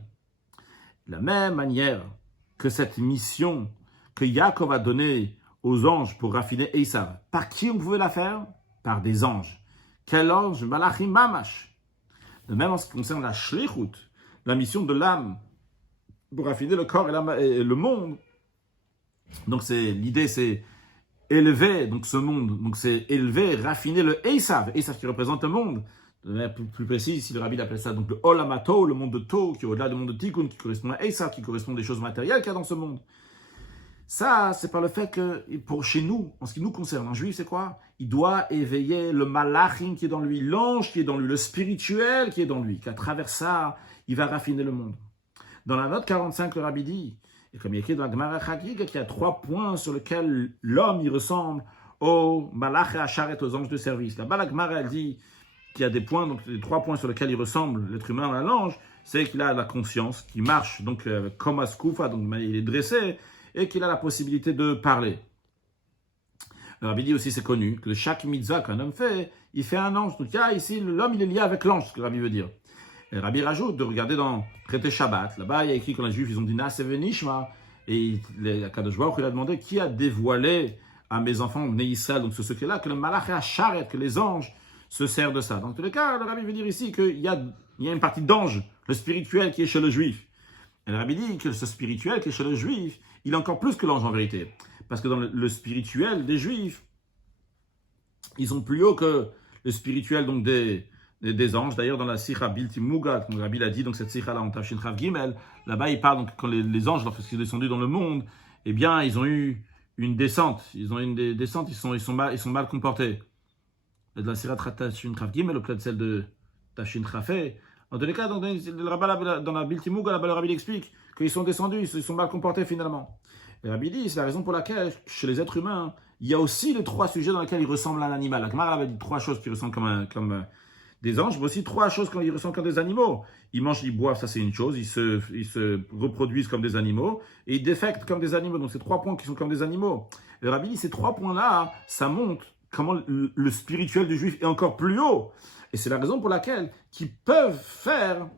De la même manière que cette mission que Yaakov a donnée aux anges pour raffiner Esav, par qui on pouvait la faire? Par des anges. Quel ange? Malachim Mamash. De même en ce qui concerne la shlichut, la mission de l'âme pour raffiner le corps et le monde. Donc l'idée c'est élever donc ce monde, donc c'est élever, raffiner le Esav qui représente le monde. De manière plus précise, si le Rabbi appelle ça donc le Olamato, le monde de To, qui est au-delà du monde de Tikkun, qui correspond à Esav, qui correspond à des choses matérielles qu'il y a dans ce monde. Ça, c'est par le fait que, pour chez nous, en ce qui nous concerne, un juif, c'est quoi? Il doit éveiller le malachim qui est dans lui, l'ange qui est dans lui, le spirituel qui est dans lui, qu'à travers ça, il va raffiner le monde. Dans la note 45, le Rabbi dit, et comme il y a écrit dans la Gemara Chagig, qu'il y a 3 points sur lesquels l'homme, il ressemble au malach et acharet, aux anges de service. Là-bas, la Gemara, elle dit qu'il y a des points, donc les 3 points sur lesquels il ressemble, l'être humain à l'ange, c'est qu'il a la conscience, qu'il marche donc comme un skoufa, donc il est dressé, et qu'il a la possibilité de parler. Le Rabbi dit aussi, c'est connu, que chaque mitzvah qu'un homme fait, il fait un ange. Donc ici, l'homme, il est lié avec l'ange, ce que le Rabbi veut dire. Et le Rabbi rajoute de regarder dans Traité Shabbat. Là-bas, il y a écrit quand les Juifs, ils ont dit Nas Venishma. Et Kadosh Baruch Hu, il a demandé qui a dévoilé à mes enfants, Bnei Israël, donc ce secret-là, que le malach a charret, que les anges se servent de ça. Dans tous les cas, le Rabbi veut dire ici qu'il y a une partie d'ange, le spirituel qui est chez le Juif. Et le Rabbi dit que ce spirituel qui est chez le Juif, il est encore plus que l'ange en vérité. Parce que dans le spirituel des Juifs, ils sont plus haut que le spirituel donc des anges. D'ailleurs, dans la Sikha Bilti Muga, comme le Rabbi l'a dit, donc cette Sikha-là, en Tafshin Chav Gimel, là-bas, il parle donc quand les anges, lorsqu'ils sont descendus dans le monde, eh bien, ils ont eu une descente. Ils ont eu une descente, ils sont mal comportés. De la Sikha Tafshin Chav Gimel, au-delà de celle de Tafshin Chafé. En tous les cas, dans la Bilti Muga, là-bas, le Rabbi explique qu'ils sont descendus, ils sont mal comportés finalement. Le Rabbi dit, c'est la raison pour laquelle, chez les êtres humains, il y a aussi les 3 sujets dans lesquels ils ressemblent à un animal. La Gemara avait dit 3 choses qui ressemblent comme des anges, mais aussi 3 choses quand ils ressemblent comme des animaux. Ils mangent, ils boivent, ça c'est une chose, ils se reproduisent comme des animaux, et ils défectent comme des animaux. Donc c'est 3 points qui sont comme des animaux. Le Rabbi dit, ces 3 points-là, ça montre comment le spirituel du juif est encore plus haut. Et c'est la raison pour laquelle ils peuvent faire,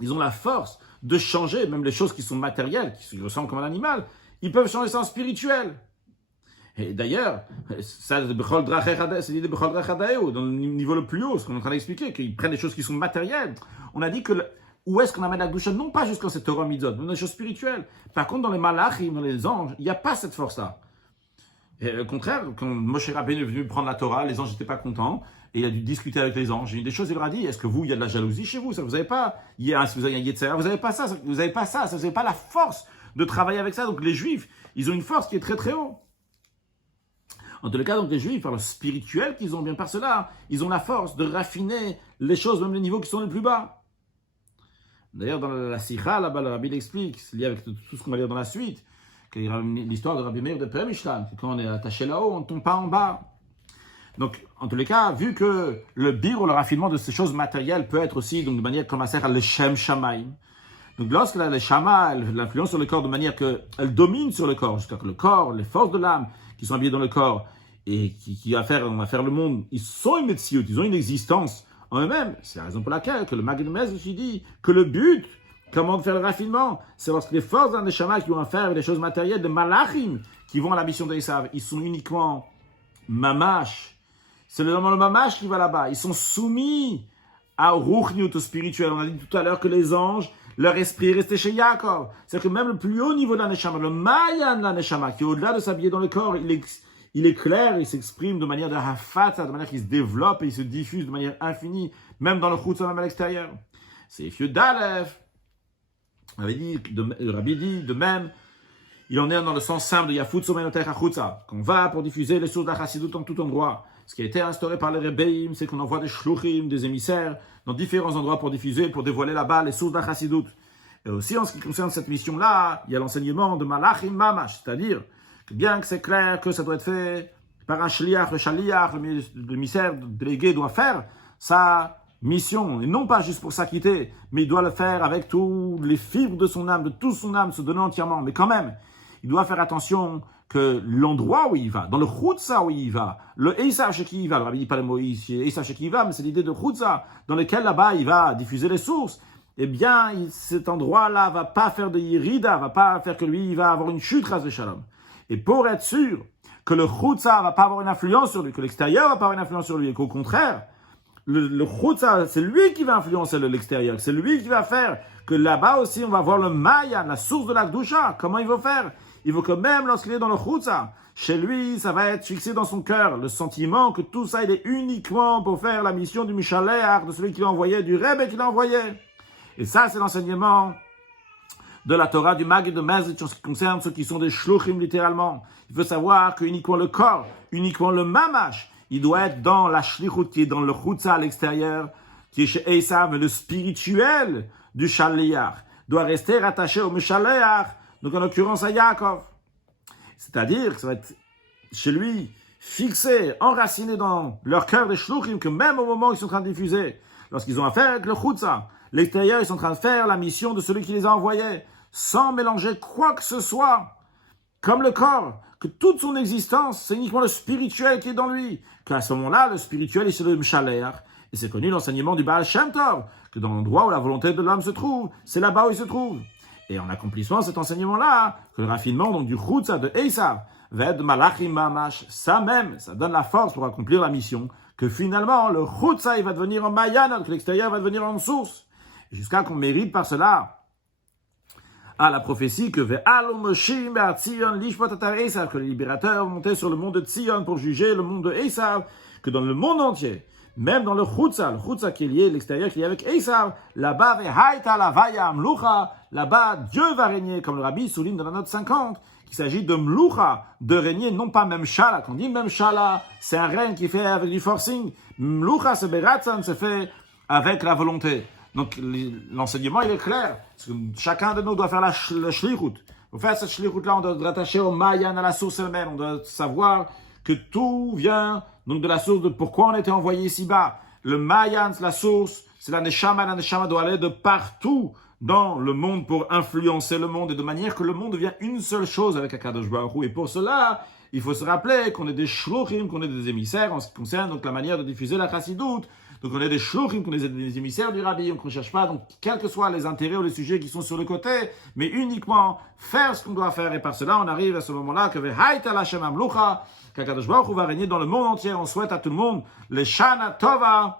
ils ont la force de changer, même les choses qui sont matérielles, qui ressemblent comme un animal, ils peuvent changer ça en spirituel. Et d'ailleurs, ça c'est dit de Bechol Drachadaeo, dans le niveau le plus haut, ce qu'on est en train d'expliquer, qu'ils prennent des choses qui sont matérielles. On a dit que où est-ce qu'on amène la Gdusha? Non pas jusqu'à cette Torah Mitzvot, mais dans les choses spirituelles. Par contre, dans les malachim, dans les anges, il n'y a pas cette force-là. Et au contraire, quand Moshe Rabbeinu est venu prendre la Torah, les anges n'étaient pas contents, et il a dû discuter avec les anges. Et une des choses, il leur a dit, est-ce que vous, il y a de la jalousie chez vous? Ça, vous n'avez pas, si vous avez un Yetzirah, vous n'avez pas ça, vous n'avez pas ça, vous n'avez pas la force de travailler avec ça. Donc les Juifs, ils ont une force qui est très très haut. En tous les cas, donc les Juifs, par le spirituel qu'ils ont, bien par cela, ils ont la force de raffiner les choses, même les niveaux qui sont les plus bas. D'ailleurs, dans la Sikha, là-bas, le Rabbi l'explique, c'est lié avec tout ce qu'on va lire dans la suite, l'histoire de Rabbi Meir de Premishlan, que quand on est attaché là-haut, on ne tombe pas en bas. Donc, en tous les cas, vu que le bir ou le raffinement de ces choses matérielles peut être aussi, donc de manière comme à le Shem Shamaim, donc lorsque la Shama, l'influence sur le corps de manière qu'elle domine sur le corps, jusqu'à que le corps, les forces de l'âme qui sont habillées dans le corps et qui va faire le monde, ils sont une médecine, ils ont une existence en eux-mêmes. C'est la raison pour laquelle que le Maggid Mezritch aussi dit que le but, comment de faire le raffinement, c'est lorsque les forces d'un Neshama qui vont à faire des choses matérielles, de Malachim, qui vont à la mission d'Esav, ils sont uniquement Mamash. C'est le Mamash qui va là-bas. Ils sont soumis à Ruchniut, au spirituel. On a dit tout à l'heure que les anges, leur esprit est resté chez Yaakov. C'est-à-dire que même le plus haut niveau de la Neshama, le Mayan de la Neshama, qui est au-delà de s'habiller dans le corps, il est clair, il s'exprime de manière de Hafata, de manière qu'il se développe et il se diffuse de manière infinie, même dans le Chutza, même à l'extérieur. C'est Fiud Dalef. Le Rabbi dit de même, il en est dans le sens simple de Yafut Somenotech Achutza, qu'on va pour diffuser les sources d'Achassidut en tout endroit. Ce qui a été instauré par les Rebbeim, c'est qu'on envoie des shluchim, des émissaires, dans différents endroits pour diffuser, pour dévoiler là-bas les sources d'Achassidut. Et aussi, en ce qui concerne cette mission-là, il y a l'enseignement de Malachim Mamash, c'est-à-dire que bien que c'est clair que ça doit être fait par un shliach, l'émissaire délégué doit faire sa mission, et non pas juste pour s'acquitter, mais il doit le faire avec tous les fibres de son âme, de toute son âme, se donner entièrement. Mais quand même, il doit faire attention que l'endroit où il va, dans le Chutza où il va, le Esav chez qui il va, le Rabbi dit pas le mot ici, Esav chez qui il va, mais c'est l'idée de Chutza, dans lequel là-bas il va diffuser les sources, eh bien, cet endroit-là va pas faire de Yirida, va pas faire que lui, il va avoir une chute, Chas V'Shalom. Et pour être sûr que le Chutza va pas avoir une influence sur lui, que l'extérieur va pas avoir une influence sur lui, et qu'au contraire, le Chutza, c'est lui qui va influencer l'extérieur, c'est lui qui va faire que là-bas aussi, on va voir le Maya, la source de la Gdusha. Comment il va faire? Il veut que même lorsqu'il est dans le Chutza, chez lui, ça va être fixé dans son cœur, le sentiment que tout ça, il est uniquement pour faire la mission du Mishaléach, de celui qui l'a envoyé, du Rebbe qui l'a envoyé. Et ça, c'est l'enseignement de la Torah du Maggid de Mezritch en ce qui concerne ceux qui sont des shluchim littéralement. Il faut savoir que uniquement le corps, uniquement le mamash, il doit être dans la shlichut qui est dans le chutza à l'extérieur, qui est chez Esav, mais le spirituel du shaliach doit rester rattaché au Mishaleach, donc en l'occurrence à Yaakov. C'est-à-dire que ça va être chez lui fixé, enraciné dans leur cœur des shluchim, que même au moment où ils sont en train de diffuser, lorsqu'ils ont affaire avec le chutza, L'extérieur, ils sont en train de faire la mission de celui qui les a envoyés, sans mélanger quoi que ce soit. Comme le corps, que toute son existence, c'est uniquement le spirituel qui est dans lui. Qu'à ce moment-là, le spirituel, c'est le Mshaler. Et c'est connu l'enseignement du Baal Shem Tov, que dans l'endroit où la volonté de l'homme se trouve, c'est là-bas où il se trouve. Et en accomplissement de cet enseignement-là, que le raffinement donc du Chutza de Esav, Ved Malachim Mamash, ça même, ça donne la force pour accomplir la mission, que finalement, le Chutza, il va devenir en Mayan, que l'extérieur va devenir en source. Jusqu'à qu'on mérite par cela la prophétie que que le libérateur montait sur le monde de Tzion pour juger le monde de Esav, que dans le monde entier, même dans le Chutza qui est lié, l'extérieur qui est avec Esav, là-bas, là-bas, Dieu va régner, comme le Rabbi souligne dans la note 50, qu'il s'agit de Mloucha, de régner, non pas Memshala. Quand on dit Memshala, c'est un règne qui fait avec du forcing. Mloucha, c'est Beratzan, c'est fait avec la volonté. Donc, l'enseignement, il est clair. Parce que chacun de nous doit faire le shlichut. Pour faire cette shlichut-là, on doit se rattacher au Mayan, à la source elle-même. On doit savoir que tout vient donc de la source de pourquoi on a été envoyé ici-bas. Le Mayan, c'est la source, c'est la Neshama doit aller de partout dans le monde pour influencer le monde et de manière que le monde devienne une seule chose avec Akadosh Baruch Hu. Et pour cela, il faut se rappeler qu'on est des shluchim, qu'on est des émissaires en ce qui concerne donc la manière de diffuser la chassidoute. Donc on est des shluchim, qu'on est des émissaires du Rabbi, on ne cherche pas, donc quels que soient les intérêts ou les sujets qui sont sur le côté, mais uniquement faire ce qu'on doit faire. Et par cela, on arrive à ce moment-là que Vehaïta Lashem Amlucha, qu'Akadosh Baruch Hu va régner dans le monde entier. On souhaite à tout le monde les Shana Tova.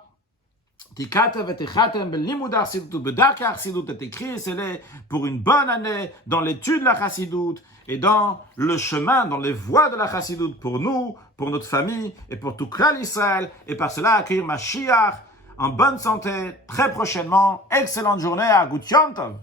Tikatev et Techatem belimud Chassidut bedarka Chassidut est écrit, c'est pour une bonne année dans l'étude de la Chassidut et dans le chemin, dans les voies de la Chassidut pour nous, pour notre famille et pour tout Klal Israël. Et par cela, accueillir Mashiach en bonne santé très prochainement. Excellente journée à Gut Yom Tov.